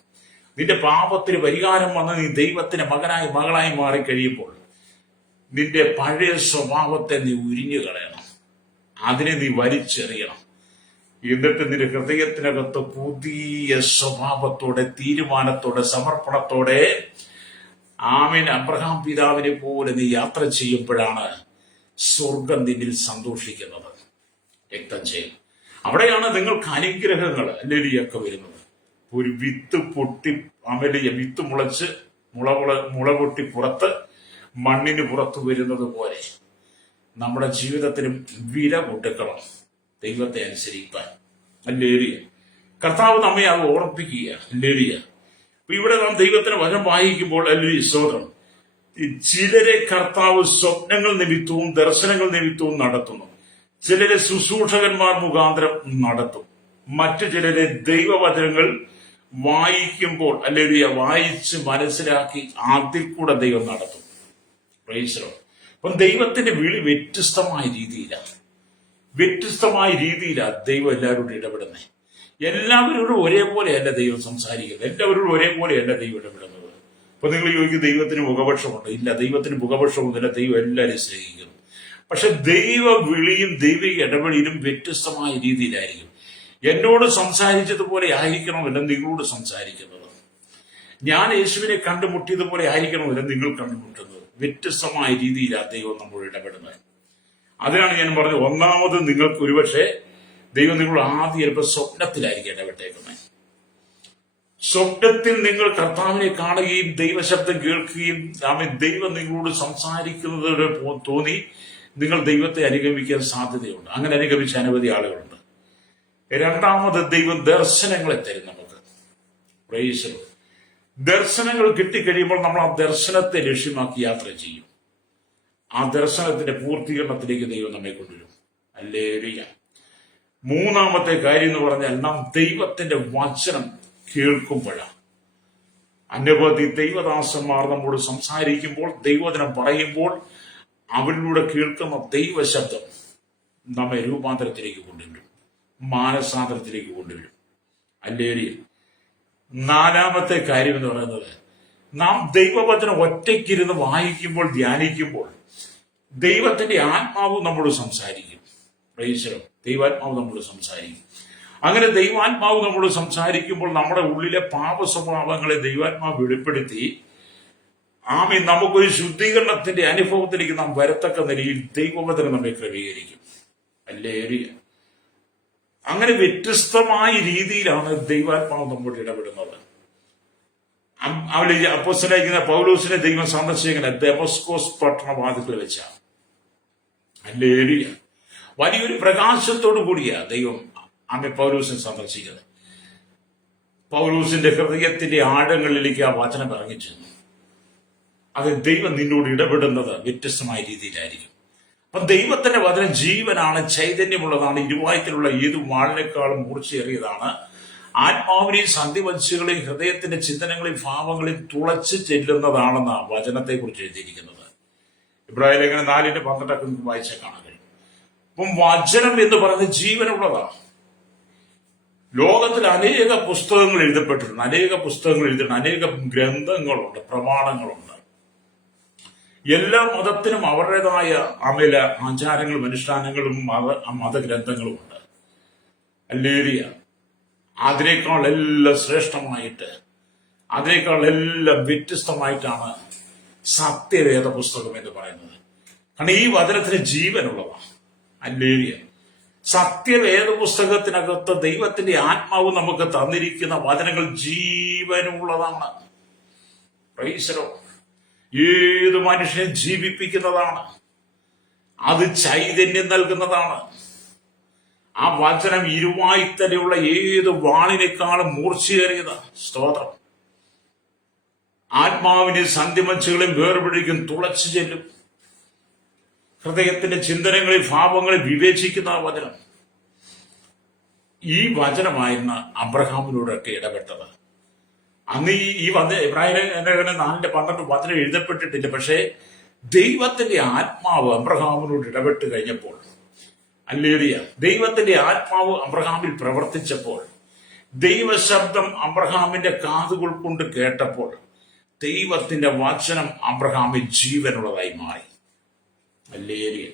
നിന്റെ പാപത്തിന് പരിഹാരം വന്ന് നീ ദൈവത്തിന്റെ മകനായി മകളായി മാറിക്കഴിയുമ്പോൾ നിന്റെ പഴയ സ്വഭാവത്തെ നീ ഉരിഞ്ഞു കളയണം. അതിനെ നീ വലിച്ചെറിയണം. എന്നിട്ട് നിന്റെ ഹൃദയത്തിനകത്ത് പുതിയ സ്വഭാവത്തോടെ, തീരുമാനത്തോടെ, സമർപ്പണത്തോടെ ആമേൻ അബ്രഹാം പിതാവിനെ പോലെ നീ യാത്ര ചെയ്യുമ്പോഴാണ് സ്വർഗം നിന്നിൽ സന്തോഷിക്കുന്നത്. രക്തം ചെയ്യും. അവിടെയാണ് നിങ്ങൾക്ക് അനുഗ്രഹങ്ങൾ അല്ലെലിയൊക്കെ വരുന്നത്. ഒരു വിത്ത് പൊട്ടി അമലിയ വിത്ത് മുളച്ച് മുള പൊട്ടി പുറത്ത് മണ്ണിന് പുറത്തു വരുന്നത് പോലെ നമ്മുടെ ജീവിതത്തിലും വില കൊടുക്കണം ദൈവത്തെ അനുസരിക്കാൻ. അല്ലേലിയ. കർത്താവ് നമ്മെ അത് ഓർമ്മിപ്പിക്കുക. അല്ലേലിയ. ഇവിടെ നാം ദൈവത്തിന് വചനം വായിക്കുമ്പോൾ അല്ലേലിയ സ്തോത്രം, ചിലരെ കർത്താവ് സ്വപ്നങ്ങൾ നിമിത്തവും ദർശനങ്ങൾ നിമിത്തവും നടത്തുന്നു. ചിലരെ ശുശ്രൂഷകന്മാർ മുഖാന്തരം നടത്തും. മറ്റു ചിലരെ ദൈവവചനങ്ങൾ വായിക്കുമ്പോൾ അല്ലെങ്കിൽ വായിച്ച് മനസ്സിലാക്കി അതിൽ കൂടെ ദൈവം നടത്തും. Price the Lord. അപ്പം ദൈവത്തിന്റെ വിളി വ്യത്യസ്തമായ രീതിയിലാണ് ദൈവം എല്ലാവരോടും ഇടപെടുന്നത്. എല്ലാവരോടും ഒരേപോലെയല്ല ദൈവം സംസാരിക്കുന്നത്, എല്ലാവരോടും ഒരേപോലെയല്ല ദൈവം ഇടപെടുന്നത്. അപ്പൊ നിങ്ങൾ ചോദിക്കും ദൈവത്തിന് മുഖപക്ഷമുണ്ട്. ഇല്ല, ദൈവത്തിന് മുഖപക്ഷമൊന്നുമില്ല. ദൈവം എല്ലാവരും സ്നേഹിക്കുന്നു. പക്ഷെ ദൈവ വിളിയും ദൈവിക ഇടപെടലും വ്യത്യസ്തമായ രീതിയിലായിരിക്കും. എന്നോട് സംസാരിച്ചതുപോലെ ആയിരിക്കണമല്ല നിങ്ങളോട് സംസാരിക്കുന്നത്. ഞാൻ യേശുവിനെ കണ്ടുമുട്ടിയതുപോലെ ആയിരിക്കണമല്ല നിങ്ങൾ കണ്ടുമുട്ടുന്നത്. വ്യത്യസ്തമായ രീതിയിലാണ് ദൈവം നമ്മോട് ഇടപെടുന്നത്. അതിനാണ് ഞാൻ പറഞ്ഞത്, ഒന്നാമത് നിങ്ങൾക്ക് ഒരുപക്ഷെ ദൈവം നിങ്ങൾ ആദ്യം ചിലപ്പോൾ സ്വപ്നത്തിലായിരിക്കും ഇടപെട്ടേക്കുന്നത്. സ്വപ്നത്തിൽ നിങ്ങൾ കർത്താവിനെ കാണുകയും ദൈവശബ്ദം കേൾക്കുകയും ദൈവം നിങ്ങളോട് സംസാരിക്കുന്നത് തോന്നി നിങ്ങൾ ദൈവത്തെ അനുഗമിക്കാൻ സാധ്യതയുണ്ട്. അങ്ങനെ അനുഗമിച്ച അനവധി ആളുകളുണ്ട്. രണ്ടാമത് ദൈവം ദർശനങ്ങളെ തരും നമുക്ക്. Price the Lord. ദർശനങ്ങൾ കിട്ടിക്കഴിയുമ്പോൾ നമ്മൾ ആ ദർശനത്തെ ലക്ഷ്യമാക്കി യാത്ര ചെയ്യും. ആ ദർശനത്തിന്റെ പൂർത്തീകരണത്തിലേക്ക് ദൈവം നമ്മെ കൊണ്ടുവരും. ഹല്ലേലൂയ. മൂന്നാമത്തെ കാര്യം എന്ന് പറഞ്ഞാൽ നാം ദൈവത്തിന്റെ വചനം കേൾക്കുമ്പോഴാണ്. അനവധി ദൈവദാസന്മാർ നമ്മോട് സംസാരിക്കുമ്പോൾ, ദൈവവചനം പറയുമ്പോൾ അവരിലൂടെ കേൾക്കുന്ന ദൈവശബ്ദം നമ്മെ രൂപാന്തരത്തിലേക്ക് കൊണ്ടുവരും, മാനസാന്തരത്തിലേക്ക് കൊണ്ടുവരും. ഹല്ലേലൂയ. നാലാമത്തെ കാര്യം എന്ന് പറയുന്നത്, നാം ദൈവവചനം ഒറ്റയ്ക്കിരുന്ന് വായിക്കുമ്പോൾ, ധ്യാനിക്കുമ്പോൾ ദൈവത്തിന്റെ ആത്മാവ് നമ്മോട് സംസാരിക്കും. Price the Lord. ദൈവാത്മാവ് നമ്മോട് സംസാരിക്കും. അങ്ങനെ ദൈവാത്മാവ് നമ്മോട് സംസാരിക്കുമ്പോൾ നമ്മുടെ ഉള്ളിലെ പാപ സ്വഭാവങ്ങളെ ദൈവാത്മാവ് വെളിപ്പെടുത്തി നമുക്കൊരു ശുദ്ധീകരണത്തിന്റെ അനുഭവത്തിലേക്ക് നാം വരത്തക്ക നിലയിൽ ദൈവവചനം നമ്മെ ക്രമീകരിക്കും. ഹല്ലേലൂയ. അങ്ങനെ വ്യത്യസ്തമായ രീതിയിലാണ് ദൈവാത്മാവ് നമ്മോട് ഇടപെടുന്നത്. അപ്പോസ്തലനായിരിക്കുന്ന പൗലോസിനെ ദൈവം സന്ദർശിക്കുന്നത് ദമസ്കോസ് പട്ടണവാതിൽ വെച്ചാണ്. ഹല്ലേലൂയ. വലിയൊരു പ്രകാശത്തോടു കൂടിയാ ദൈവം പൗലോസിനെ സന്ദർശിക്കുന്നത്. പൗലോസിന്റെ ഹൃദയത്തിന്റെ ആഴങ്ങളിലേക്ക് ആ വചനം ഇറങ്ങിച്ചെന്നു. അത് ദൈവം നിന്നോട് ഇടപെടുന്നത് വ്യത്യസ്തമായ രീതിയിലായിരിക്കും. അപ്പൊ ദൈവത്തിന്റെ വചനം ജീവനാണ്, ചൈതന്യമുള്ളതാണ്, ഇരുവായത്തിലുള്ള ഏത് വാളിനേക്കാളും മൂർച്ചയേറിയതാണ്. ആത്മാവിനെയും സന്ധിവംശികളെയും ഹൃദയത്തിന്റെ ചിന്തനങ്ങളെയും ഭാവങ്ങളെയും തുളച്ച് ചെല്ലുന്നതാണെന്ന വചനത്തെ കുറിച്ച് എഴുതിയിരിക്കുന്നത്. ഇബ്രാഹിം ലേഖനം 4:12 വായിച്ചാൽ കാണാൻ കഴിയും. അപ്പം വചനം എന്ന് പറയുന്നത് ജീവനുള്ളതാണ്. ലോകത്തിൽ അനേക പുസ്തകങ്ങൾ എഴുതപ്പെട്ടിട്ടുണ്ട്, അനേക ഗ്രന്ഥങ്ങളുണ്ട്, പ്രമാണങ്ങളുണ്ട്. എല്ലാ മതത്തിനും അവരുടേതായ ആചാരങ്ങളും അനുഷ്ഠാനങ്ങളും മതഗ്രന്ഥങ്ങളുമുണ്ട്. ഹല്ലേലൂയ. അതിനേക്കാൾ എല്ലാം ശ്രേഷ്ഠമായിട്ട്, അതിനേക്കാൾ എല്ലാം വ്യത്യസ്തമായിട്ടാണ് സത്യവേദ പുസ്തകം എന്ന് പറയുന്നത്. കാരണം ഈ വചനത്തിന് ജീവനുള്ളതാണ്. ഹല്ലേലൂയ. സത്യവേദ പുസ്തകത്തിനകത്ത് ദൈവത്തിന്റെ ആത്മാവ് നമുക്ക് തന്നിരിക്കുന്ന വചനങ്ങൾ ജീവനുള്ളതാണ്. Price the Lord. ഏത് മനുഷ്യനെ ജീവിപ്പിക്കുന്നതാണ്, അത് ചൈതന്യം നൽകുന്നതാണ്. ആ വചനം ഇരുവായ്ത്തലയുള്ള ഏത് വാളിനേക്കാളും മൂർച്ചയേറിയതാണ്. സ്തോത്രം. ആത്മാവിനെ സന്ധിമഞ്ചുകളെയും വേർപിടിക്കും, തുളച്ചു ചെല്ലും. ഹൃദയത്തിന്റെ ചിന്തനങ്ങളിൽ ഭാവങ്ങളെ വിവേചിക്കുന്ന വചനം. ഈ വചനമായിരുന്നു അബ്രഹാമിനോടൊക്കെ ഇടപെട്ടത്. അന്ന് ഈ ഇബ്രാഹിം 4:12 വചനം എഴുതപ്പെട്ടിട്ടില്ല. പക്ഷേ ദൈവത്തിന്റെ ആത്മാവ് അബ്രഹാമിനോട് ഇടപെട്ട് കഴിഞ്ഞപ്പോൾ, ഹല്ലേലൂയ, ദൈവത്തിന്റെ ആത്മാവ് അബ്രഹാമിൽ പ്രവർത്തിച്ചപ്പോൾ, ദൈവശബ്ദം അബ്രഹാമിന്റെ കാതുകൾ കൊണ്ട് കേട്ടപ്പോൾ ദൈവത്തിന്റെ വചനം അബ്രഹാമിൽ ജീവനുള്ളതായി മാറി. ഹല്ലേലൂയ.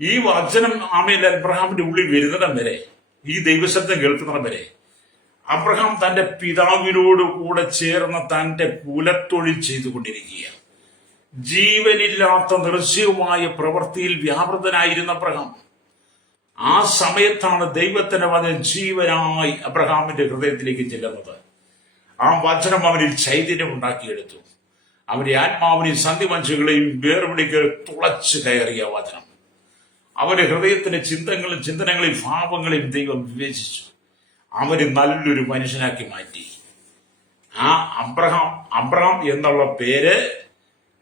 ഈ വചനം അബ്രഹാമിന്റെ ഉള്ളിൽ വരുന്നിടം വരെ, ഈ ദൈവശബ്ദം കേൾക്കുന്നിടം വരെ അബ്രഹാം തന്റെ പിതാവിനോട് കൂടെ ചേർന്ന് തന്റെ കുലത്തൊഴിൽ ചെയ്തുകൊണ്ടിരിക്കുക. ജീവനില്ലാത്ത നിർജ്ജീവമായ പ്രവൃത്തിയിൽ വ്യാപൃതനായിരുന്ന അബ്രഹാം ആ സമയത്താണ് ദൈവത്തിന്റെ വചനം ജീവനായി അബ്രഹാമിന്റെ ഹൃദയത്തിലേക്ക് ചെല്ലുന്നത്. ആ വചനം അവനിൽ ചൈതന്യം ഉണ്ടാക്കിയെടുത്തു. അവന്റെ ആത്മാവിനെയും സന്ധിമഞ്ചുകളെയും വേർപിടിക്ക് തുളച്ചു കയറിയ വചനം അവന്റെ ഹൃദയത്തിന്റെ ചിന്തനങ്ങളെയും ഭാവങ്ങളെയും ദൈവം വിവേചിച്ചു. അവന് നല്ലൊരു മനുഷ്യനാക്കി മാറ്റി. ആ അബ്രഹാം എന്നുള്ള പേര്,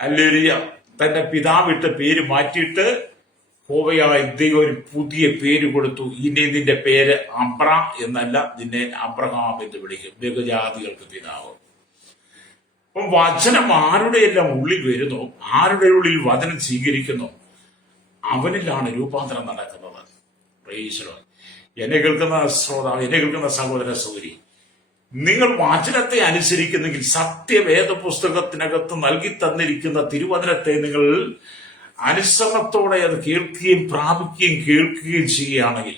ഹല്ലേലൂയ, തന്റെ പിതാവിട്ട പേര് മാറ്റിയിട്ട് ഹോവയായ ദൈവം ഒരു പുതിയ പേര് കൊടുത്തു. ഇനി നിന്റെ പേര് അബ്രാം എന്നല്ല, നിന്നെ അബ്രഹാം എന്ന് വിളിക്കും, ബഹുജാതികൾക്ക് പിതാവ്. അപ്പം വചനം ആരുടെ എല്ലാം ഉള്ളിൽ വരുന്നു, ആരുടെ ഉള്ളിൽ വചനം സ്വീകരിക്കുന്നു, അവനിലാണ് രൂപാന്തരം നടക്കുന്നത്. Price the Lord. എന്നെ കേൾക്കുന്ന ശ്രോതാവ്, എന്നെ കേൾക്കുന്ന സഹോദര സഹോദരി, നിങ്ങൾ വചനത്തെ അനുസരിക്കുന്നെങ്കിൽ, സത്യവേദ പുസ്തകത്തിനകത്ത് നൽകി തന്നിരിക്കുന്ന തിരുവചനത്തെ നിങ്ങൾ അനുസരണത്തോടെ അത് കേൾക്കുകയും പ്രാപിക്കുകയും കേൾക്കുകയും ചെയ്യുകയാണെങ്കിൽ,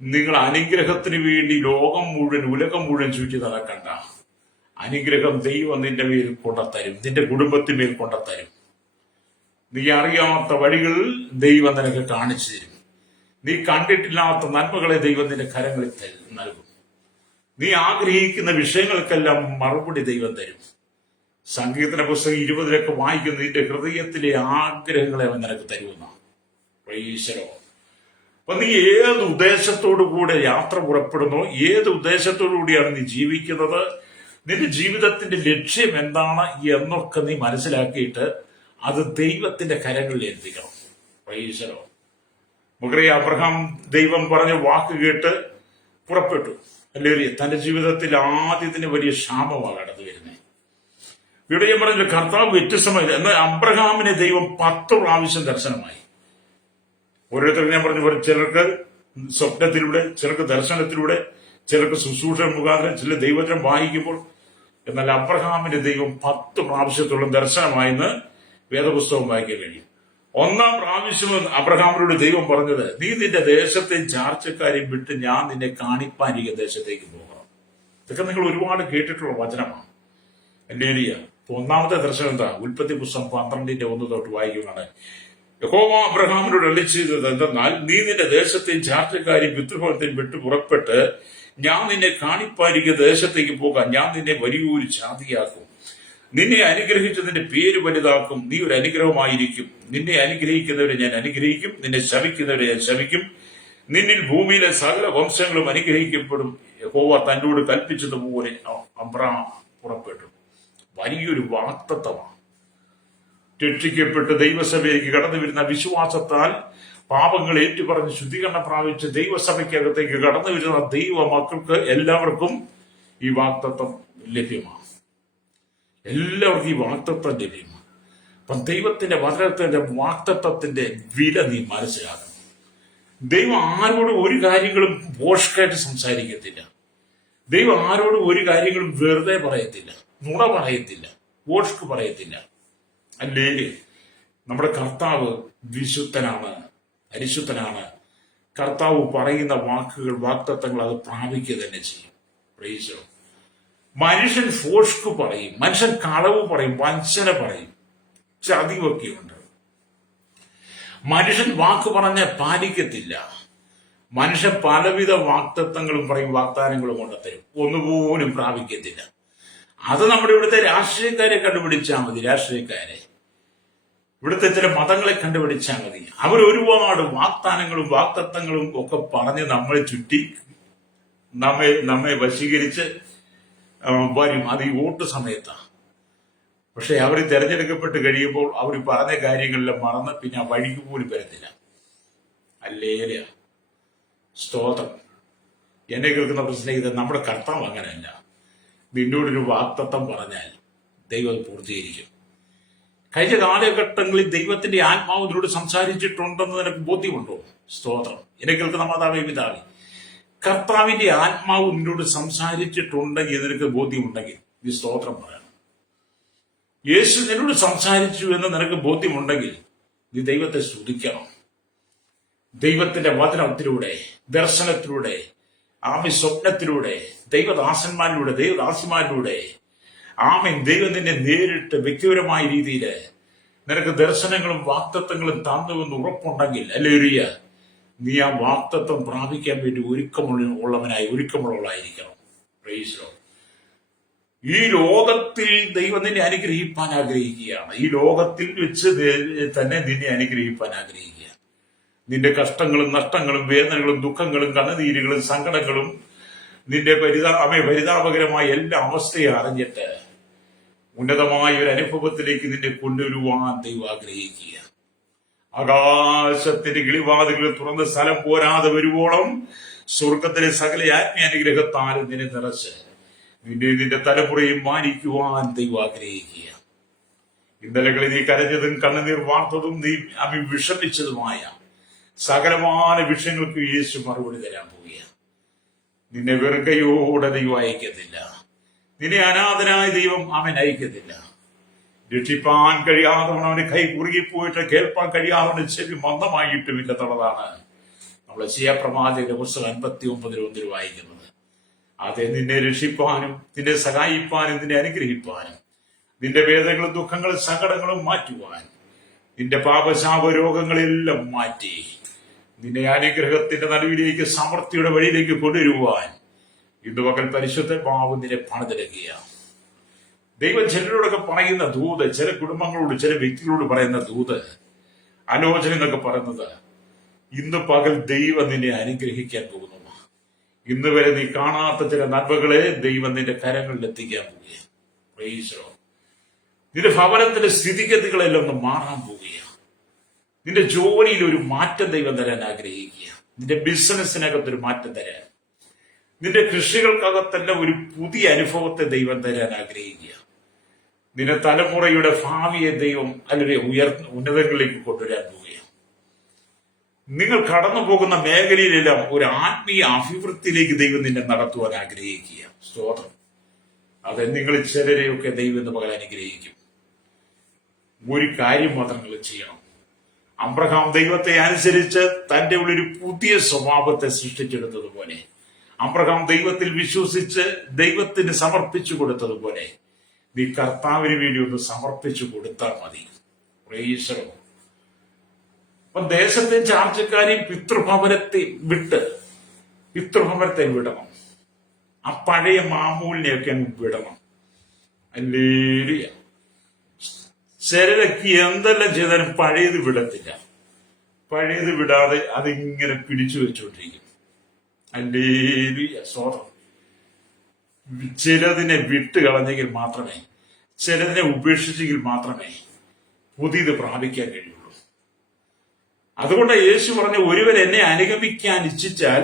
നിങ്ങൾ അനുഗ്രഹത്തിന് വേണ്ടി ലോകം മുഴുവൻ, ഉലകം മുഴുവൻ ചുറ്റി നടക്കണ്ട. അനുഗ്രഹം ദൈവം നിന്റെ മേൽ കൊണ്ടത്തരും, നിന്റെ കുടുംബത്തിന്മേൽ കൊണ്ടത്തരും. നീ അറിയാത്ത വഴികൾ ദൈവം നിനക്ക് കാണിച്ചു തരും. നീ കണ്ടിട്ടില്ലാത്ത നന്മകളെ ദൈവം നിന്റെ കരങ്ങളിൽ നൽകും. നീ ആഗ്രഹിക്കുന്ന വിഷയങ്ങൾക്കെല്ലാം മറുപടി ദൈവം തരും. സങ്കീർത്തന പുസ്തകം 20 വായിക്കുന്ന നിന്റെ ഹൃദയത്തിലെ ആഗ്രഹങ്ങളെ അവൻ നിനക്ക് തരുമെന്നാണ്. ഈശ്വരോ, അപ്പൊ നീ ഏത് ഉദ്ദേശത്തോടു കൂടെ യാത്ര പുറപ്പെടുന്നോ, ഏത് ഉദ്ദേശത്തോടു കൂടിയാണ് നീ ജീവിക്കുന്നത്, നിന്റെ ജീവിതത്തിന്റെ ലക്ഷ്യം എന്താണ് എന്നൊക്കെ നീ മനസ്സിലാക്കിയിട്ട് അത് ദൈവത്തിന്റെ കരങ്ങളിൽ എത്തിക്കണം. ഈശ്വരോ, നമുക്കറിയാം, അബ്രഹാം ദൈവം പറഞ്ഞ വാക്ക് കേട്ട് പുറപ്പെട്ടു. അല്ലെങ്കിൽ തന്റെ ജീവിതത്തിൽ ആദ്യത്തിന് വലിയ ക്ഷാമമാണ് കടന്നു വരുന്നത്. ഇവിടെ ഞാൻ പറഞ്ഞ കർത്താവ് വ്യത്യസ്തമായി. എന്നാൽ അബ്രഹാമിനെ ദൈവം 10 പ്രാവശ്യം ദർശനമായി. ഓരോരുത്തർക്ക് ഞാൻ പറഞ്ഞു, ചിലർക്ക് സ്വപ്നത്തിലൂടെ, ചിലർക്ക് ദർശനത്തിലൂടെ, ചിലർക്ക് ശുശ്രൂഷ മുഖാന്തരം, ചില ദൈവചനം വായിക്കുമ്പോൾ. എന്നാൽ അബ്രഹാമിന്റെ ദൈവം 10 പ്രാവശ്യത്തോളം ദർശനമായെന്ന് വേദപുസ്തകം വായിക്കാൻ കഴിയും. 1-ാം പ്രാവശ്യം അബ്രഹാമിനോട് ദൈവം പറഞ്ഞത്, നീ നിന്റെ ദേശത്തെയും ചാർച്ചക്കാരെയും വിട്ട് ഞാൻ നിന്നെ കാണിപ്പാനിരിക്കുന്ന ദേശത്തേക്ക് പോകണം. ഇതൊക്കെ നിങ്ങൾ ഒരുപാട് കേട്ടിട്ടുള്ള വചനമാണ്. ഹല്ലേലൂയ. 1-ാമത്തെ ദർശനം എന്താ? ഉൽപ്പത്തി പുസ്തകം 12:1 തൊട്ട് വായിക്കുകയാണ്. യഹോവ അബ്രഹാമിനോട് അരുളിച്ചെയ്തത് എന്തെന്നാൽ, നീ നിന്റെ ദേശത്തെയും ചാർച്ചക്കാരെയും പിതൃഭവനത്തെയും വിട്ട് പുറപ്പെട്ട് ഞാൻ നിന്നെ കാണിപ്പാനിരിക്കുന്ന ദേശത്തേക്ക് പോകാം. ഞാൻ നിന്നെ വലിയൊരു ജാതിയാക്കും. നിന്നെ അനുഗ്രഹിച്ചതിന്റെ പേര് വലുതാക്കും. നീ ഒരു അനുഗ്രഹമായിരിക്കും. നിന്നെ അനുഗ്രഹിക്കുന്നവരെ ഞാൻ അനുഗ്രഹിക്കും, നിന്നെ ശപിക്കുന്നവരെ ഞാൻ ശപിക്കും. നിന്നിൽ ഭൂമിയിലെ സകല വംശങ്ങളും അനുഗ്രഹിക്കപ്പെടും. യഹോവ തന്നോട് കൽപ്പിച്ചതുപോലെ അബ്രഹാം പുറപ്പെട്ടു. വലിയൊരു വാഗ്ദത്തമാണ്. രക്ഷിക്കപ്പെട്ട് ദൈവസഭയിലേക്ക് കടന്നു വരുന്ന വിശ്വാസത്താൽ പാപങ്ങൾ ഏറ്റുപറഞ്ഞ് ശുദ്ധീകരണം പ്രാപിച്ച് ദൈവസഭയ്ക്കകത്തേക്ക് കടന്നു വരുന്ന ദൈവ മക്കൾക്ക് എല്ലാവർക്കും ഈ വാഗ്ദത്തം ലഭ്യമാണ്. എല്ലാവർക്കും ഈ വാഗ്ദത്തം ലഭ്യമാണ്. അപ്പം ദൈവത്തിന്റെ വചനത്തിന്റെ വാഗ്ദത്തത്തിന്റെ വില നീ മനസ്സിലാക്കണം. ദൈവം ആരോടും ഒരു കാര്യങ്ങളും ഭോഷ്കായിട്ട് സംസാരിക്കത്തില്ല. ദൈവം ആരോടും ഒരു കാര്യങ്ങളും വെറുതെ പറയത്തില്ല, നുണ പറയത്തില്ല, ഭോഷ്ക്ക് പറയത്തില്ല. അല്ലേ, നമ്മുടെ കർത്താവ് വിശുദ്ധനാണ്, പരിശുദ്ധനാണ്. കർത്താവ് പറയുന്ന വാക്കുകൾ, വാഗ്ദത്തങ്ങൾ അത് പ്രാപിക്കുക തന്നെ ചെയ്യും. Price the Lord. മനുഷ്യൻ ഫോഷ്ക്ക് പറയും, മനുഷ്യൻ കളവ് പറയും, വഞ്ചന പറയും, ചതിവൊക്കെയുണ്ട്. മനുഷ്യൻ വാക്ക് പറഞ്ഞ് പാലിക്കത്തില്ല. മനുഷ്യൻ പലവിധ വാഗ്ദത്തങ്ങളും പറയും, വാഗ്ദാനങ്ങളും കൊണ്ടുത്തരും, ഒന്നുപോലും പ്രാപിക്കത്തില്ല. അത് നമ്മുടെ ഇവിടുത്തെ രാഷ്ട്രീയക്കാരെ കണ്ടുപിടിച്ചാൽ മതി. രാഷ്ട്രീയക്കാരെ, ഇവിടുത്തെ ചില മതങ്ങളെ കണ്ടുപിടിച്ചാൽ മതി. അവർ ഒരുപാട് വാഗ്ദാനങ്ങളും വാഗ്ദത്തങ്ങളും ഒക്കെ പറഞ്ഞ് നമ്മളെ ചുറ്റി നമ്മെ വശീകരിച്ച് വരും. അത് ഈ വോട്ട് സമയത്താണ്. പക്ഷെ അവർ തെരഞ്ഞെടുക്കപ്പെട്ട് കഴിയുമ്പോൾ അവർ പറഞ്ഞ കാര്യങ്ങളെല്ലാം മറന്ന് പിന്നെ ആ വഴിക്ക് പോലും വരത്തില്ല. അല്ലേല സ്തോത്രം. എന്നെ കേൾക്കുന്ന പ്രശ്നം, നമ്മുടെ കർത്താവ് അങ്ങനെയല്ല. നിന്നോടൊരു വാഗ്ദത്തം പറഞ്ഞാൽ ദൈവം പൂർത്തീകരിക്കും. കഴിഞ്ഞ കാലഘട്ടങ്ങളിൽ ദൈവത്തിന്റെ ആത്മാവ് നിന്നോട് സംസാരിച്ചിട്ടുണ്ടെന്ന് നിനക്ക് ബോധ്യമുണ്ടോ? സ്തോത്രം. എന്നെ കേൾക്കുന്ന മാതാവേ, പിതാവേ, കർത്താവിന്റെ ആത്മാവ് നിന്നോട് സംസാരിച്ചിട്ടുണ്ടെങ്കിൽ, നിനക്ക് ബോധ്യമുണ്ടെങ്കിൽ നീ സ്തോത്രം പറയണം. യേശു നിന്നോട് സംസാരിച്ചു എന്ന് നിനക്ക് ബോധ്യമുണ്ടെങ്കിൽ നീ ദൈവത്തെ സ്തുതിക്കണം. ദൈവത്തിന്റെ വചനത്തിലൂടെ, ദർശനത്തിലൂടെ, ആമി സ്വപ്നത്തിലൂടെ, ദൈവദാസന്മാരിലൂടെ, ദൈവദാസിമാരിലൂടെ, ആമീൻ, ദൈവം നിന്നെ നേരിട്ട് വ്യക്തിപരമായ രീതിയിൽ നിനക്ക് ദർശനങ്ങളും വാഗ്ദത്തങ്ങളും തന്നുവെന്ന് ഉറപ്പുണ്ടെങ്കിൽ, ഹല്ലേലൂയ, നീ ആ വാഗ്ദത്തം പ്രാപിക്കാൻ വേണ്ടി ഒരുക്കമുള്ളവളായിരിക്കണം. Price the Lord. ഈ ലോകത്തിൽ ദൈവം നിന്നെ അനുഗ്രഹിപ്പാൻ ആഗ്രഹിക്കുകയാണ്. ഈ ലോകത്തിൽ വെച്ച് തന്നെ നിന്നെ അനുഗ്രഹിപ്പാൻ ആഗ്രഹിക്കുക. നിന്റെ കഷ്ടങ്ങളും നഷ്ടങ്ങളും വേദനകളും ദുഃഖങ്ങളും കണ്ണുനീരുകളും സങ്കടങ്ങളും നിന്റെ പരിതാപകരമായ എല്ലാ അവസ്ഥയും അറിഞ്ഞിട്ട് ഉന്നതമായ ഒരു അനുഭവത്തിലേക്ക് നിന്നെ കൊണ്ടുവരുവാൻ ദൈവം ആഗ്രഹിക്കുക. ആകാശത്തിന്റെ കിളിവാതികൾ തുറന്ന് സ്ഥലം പോരാതെ വരുവോളം സ്വർഗത്തിലെ സകല ആത്മീയാനുഗ്രഹത്താലും നിന്നെ നിറച്ച് നിന്റെ തലമുറയും മാനിക്കുവാൻ ദൈവം ആഗ്രഹിക്കുക. ഇന്നലകളിൽ നീ കരഞ്ഞതും കണ്ണുനീർ വാർത്തതും നീ വിഷമിച്ചതുമായ സകലമായ വിഷയങ്ങൾക്ക് യേശു മറുപടി തരാൻ പോവുകയാണ്. നിന്നെ വെറുകയോടെ ദൈവം അയക്കത്തില്ല. നിന്നെ അനാഥനായ ദൈവം അവൻ അയക്കത്തില്ല. രക്ഷിപ്പാൻ കഴിയാത്തവൻ അവന് കൈ കുറുകിപ്പോയിട്ട് കേൾപ്പാൻ കഴിയാത്തവന് ചെവി മന്ദമായിട്ടും ഇല്ലെന്നുള്ളതാണ് നമ്മൾ യശയ്യാപ്രവാചകന്റെ പുസ്തകം 59:1 വായിക്കുന്നത്. അതെ, നിന്നെ രക്ഷിപ്പാനും നിന്നെ സഹായിപ്പാനും നിന്നെ അനുഗ്രഹിപ്പാനും നിന്റെ വേദനകളും ദുഃഖങ്ങളും സങ്കടങ്ങളും മാറ്റുവാൻ നിന്റെ പാപശാപ രോഗങ്ങളെല്ലാം മാറ്റി നിന്നെ അനുഗ്രഹത്തിന്റെ നടുവിലേക്ക് സമൃദ്ധിയുടെ വഴിയിലേക്ക് കൊണ്ടുവരുവാൻ ഇന്ന് പകൽ പരിശുദ്ധാത്മാവ് നിന്നെ പണിതെടുക്കുക. ദൈവം ചിലരോടൊക്കെ പറയുന്ന ദൂത്, ചില കുടുംബങ്ങളോട് ചില വ്യക്തികളോട് പറയുന്ന ദൂത്, ആലോചന എന്നൊക്കെ പറയുന്നത്, ഇന്ന് പകൽ ദൈവം നിന്നെ അനുഗ്രഹിക്കാൻ പോകുന്നു. ഇന്ന് വരെ നീ കാണാത്ത ചില നന്മകളെ ദൈവം നിന്റെ കരങ്ങളിൽ എത്തിക്കാൻ പോവുകയാണ്. നിന്റെ ഭവനത്തിന്റെ സ്ഥിതിഗതികളെല്ലാം ഒന്ന് മാറാൻ പോവുകയാണ്. നിന്റെ ജോലിയിൽ ഒരു മാറ്റം ദൈവം തരാൻ ആഗ്രഹിക്കുക. നിന്റെ ബിസിനസ്സിനകത്തൊരു മാറ്റം തരാൻ, നിന്റെ കൃഷികൾക്കകത്തെല്ലാം ഒരു പുതിയ അനുഭവത്തെ ദൈവം തരാൻ ആഗ്രഹിക്കുക. നിന്റെ തലമുറയുടെ ഭാവിയെ ദൈവം അല്ലെങ്കിൽ ഉന്നതങ്ങളിലേക്ക് കൊണ്ടുവരാൻ പോവുകയാണ്. നിങ്ങൾ കടന്നു പോകുന്ന മേഖലയിലെല്ലാം ഒരു ആത്മീയ അഭിവൃദ്ധിയിലേക്ക് ദൈവം നിന്നെ നടത്തുവാൻ ആഗ്രഹിക്കുക. സ്തോത്രം. അതെ, നിങ്ങൾ ചിലരെയൊക്കെ ദൈവം എന്ന് പകൽ അനുഗ്രഹിക്കും. ഒരു കാര്യം മാത്രം നിങ്ങൾ ചെയ്യണം. അബ്രഹാം ദൈവത്തെ അനുസരിച്ച് തന്റെ ഉള്ളിൽ ഒരു പുതിയ സ്വഭാവത്തെ സൃഷ്ടിച്ചെടുത്തതുപോലെ, അബ്രഹാം ദൈവത്തിൽ വിശ്വസിച്ച് ദൈവത്തിന് സമർപ്പിച്ചു കൊടുത്തതുപോലെ നീ കർത്താവിന് വേണ്ടി ഒന്ന് സമർപ്പിച്ചു കൊടുത്താൽ മതി. പ്രൈസ്. അപ്പൊ ദേശത്തെ ചാർച്ചക്കാരെയും പിതൃഭവനത്തെ വിടണം. ആ പഴയ മാമൂലിനെയൊക്കെ അങ്ങ് വിടണം. ഹല്ലേലൂയ. ചിലരൊക്കെ എന്തെല്ലാം ചെയ്താലും പഴയത് വിടത്തില്ല. പഴയത് വിടാതെ അതിങ്ങനെ പിടിച്ചു വെച്ചോണ്ടിരിക്കും. ഹല്ലേലൂയ. സ്തോത്രം. ചിലതിനെ വിട്ട് കളഞ്ഞെങ്കിൽ മാത്രമേ, ചിലതിനെ ഉപേക്ഷിച്ചെങ്കിൽ മാത്രമേ പുതിയത് പ്രാപിക്കാൻ കഴിയുള്ളൂ. അതുകൊണ്ട് യേശു പറഞ്ഞ, ഒരുവൻ എന്നെ അനുഗമിക്കാൻ ഇച്ഛിച്ചാൽ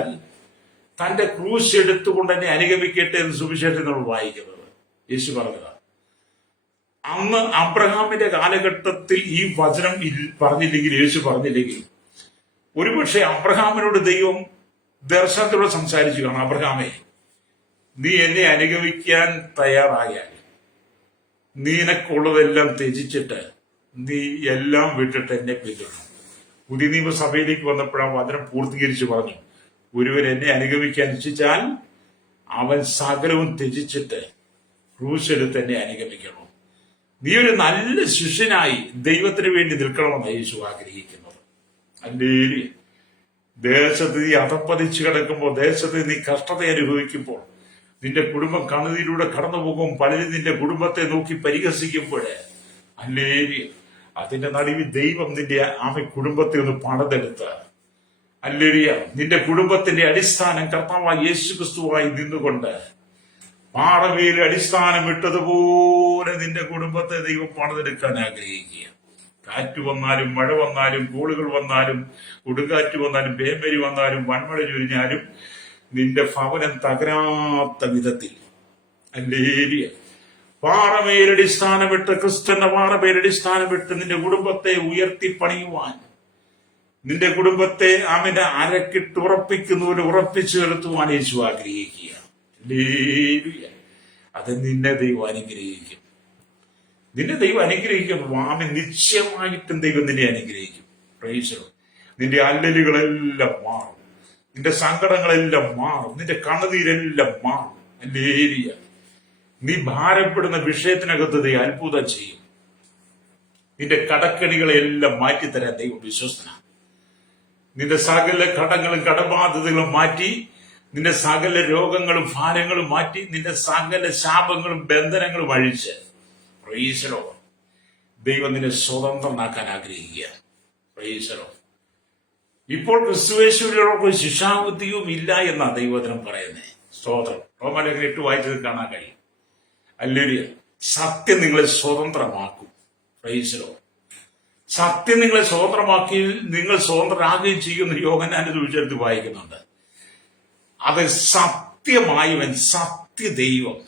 തന്റെ ക്രൂശ് എടുത്തുകൊണ്ട് എന്നെ അനുഗമിക്കട്ടെ എന്ന് സുവിശേഷം നമ്മൾ വായിക്കുന്നത്. യേശു പറഞ്ഞതാണ്. അന്ന് അബ്രഹാമിന്റെ കാലഘട്ടത്തിൽ ഈ വചനം പറഞ്ഞില്ലെങ്കിൽ, യേശു പറഞ്ഞില്ലെങ്കിൽ, ഒരുപക്ഷെ അബ്രഹാമിനോട് ദൈവം ദർശനത്തോടെ സംസാരിച്ചു കാണാം. അബ്രഹാമേ, നീ എന്നെ അനുഗമിക്കാൻ തയ്യാറായാൽ നിനക്കുള്ളതെല്ലാം ത്യജിച്ചിട്ട് നീ എല്ലാം വിട്ടിട്ട് എന്നെ പിന്തുടരണം. പുതിയ നിയമസഭയിലേക്ക് വന്നപ്പോഴാണ് വചനം പൂർത്തീകരിച്ച് പറഞ്ഞു, ഒരുവൻ എന്നെ അനുഗമിക്കാൻ ഇച്ഛിച്ചാൽ അവൻ സകലവും ത്യജിച്ചിട്ട് ക്രൂശെടുത്ത് എന്നെ അനുഗമിക്കണം. നീ ഒരു നല്ല ശിഷ്യനായി ദൈവത്തിന് വേണ്ടി നിൽക്കണമെന്ന് യേശു ആഗ്രഹിക്കുന്നത്. ഹല്ലേലൂയ. ദേശത്ത് നീ അധപ്പതിച്ചു കിടക്കുമ്പോൾ, ദേശത്ത് നീ കഷ്ടത അനുഭവിക്കുമ്പോൾ, നിന്റെ കുടുംബം കണ്ണുനീരിലൂടെ കടന്നു പോകും, പലരും നിന്റെ കുടുംബത്തെ നോക്കി പരിഹസിക്കുമ്പോൾ, ഹല്ലേലൂയ, അതിന്റെ നടുവിൽ ദൈവം നിന്റെ കുടുംബത്തെ ഒന്ന് പണിതെടുത്ത, ഹല്ലേലൂയ, നിന്റെ കുടുംബത്തിന്റെ അടിസ്ഥാനം കർത്താവായ യേശു ക്രിസ്തുവായി നിന്നുകൊണ്ട് പാറമേൽ അടിസ്ഥാനം ഇട്ടതുപോലെ നിന്റെ കുടുംബത്തെ ദൈവം പണിതെടുക്കാൻ ആഗ്രഹിക്കുക. കാറ്റ് വന്നാലും മഴ വന്നാലും കോളുകൾ വന്നാലും കൊടുങ്കാറ്റ് വന്നാലും പേമ്പരി വന്നാലും വൻമഴ ചൊരിഞ്ഞാലും നിന്റെ ഭവനം തകരാത്ത വിധത്തിൽ, ഹല്ലേലൂയ, പാറമേലടിസ്ഥാനമിട്ട്, ക്രിസ്തുവിന്റെ പാറമേലടിസ്ഥാനമിട്ട് നിന്റെ കുടുംബത്തെ ഉയർത്തി പണിയുവാൻ, നിന്റെ കുടുംബത്തെ അവന്റെ അരക്കിട്ട് ഉറപ്പിക്കുന്നവരെ ഉറപ്പിച്ചു നിർത്തുവാൻ യേശു ആഗ്രഹിക്കുക. ഹല്ലേലൂയ. അത് നിന്നെ ദൈവം അനുഗ്രഹിക്കും. നിന്നെ ദൈവം അനുഗ്രഹിക്കും. ആമേൻ. നിശ്ചയമായിട്ടും ദൈവം നിന്നെ അനുഗ്രഹിക്കും. പ്രൈസ്. നിന്റെ അല്ലലുകളെല്ലാം മാറും, നിന്റെ സങ്കടങ്ങളെല്ലാം മാറും, നിന്റെ കണ്ണുനീരെല്ലാം മാറും. ഹല്ലേലൂയ. നീ ഭാരപ്പെടുന്ന വിഷയത്തിനകത്ത് ദൈവം അത്ഭുതം ചെയ്യും. നിന്റെ കടക്കണികളെല്ലാം മാറ്റിത്തരാൻ ദൈവം വിശ്വസ്തനാണ്. നിന്റെ സകല കടങ്ങളും കടബാധ്യതകളും മാറ്റി, നിന്റെ സകല രോഗങ്ങളും ഭാരങ്ങളും മാറ്റി, നിന്റെ സകല ശാപങ്ങളും ബന്ധനങ്ങളും അഴിച്ച്, പ്രൈസ് ലോർഡ്, ദൈവം നിന്നെ സ്വതന്ത്രനാക്കാൻ ആഗ്രഹിക്കുക. Praise Lord. ഇപ്പോൾ ക്രിസ്തുയേശുവിനോടൊപ്പം ശിക്ഷാബുദ്ധിയും ഇല്ല എന്നാണ് ദൈവവചനം പറയുന്നത്. സ്തോത്രം. റോമലേഖനം 8 വായിച്ചത് കാണാൻ കഴിയും. ഹല്ലേലൂയ. സത്യം നിങ്ങളെ സ്വതന്ത്രമാക്കും. Praise Lord. സത്യം നിങ്ങളെ സ്വതന്ത്രമാക്കി നിങ്ങൾ സ്വതന്ത്രരാകുകയും ചെയ്യുന്ന യോഹന്നാന്റെ സുവിശേഷത്തിൽ വായിക്കുന്നുണ്ട്. അത് സത്യമായവൻ, സത്യദൈവം,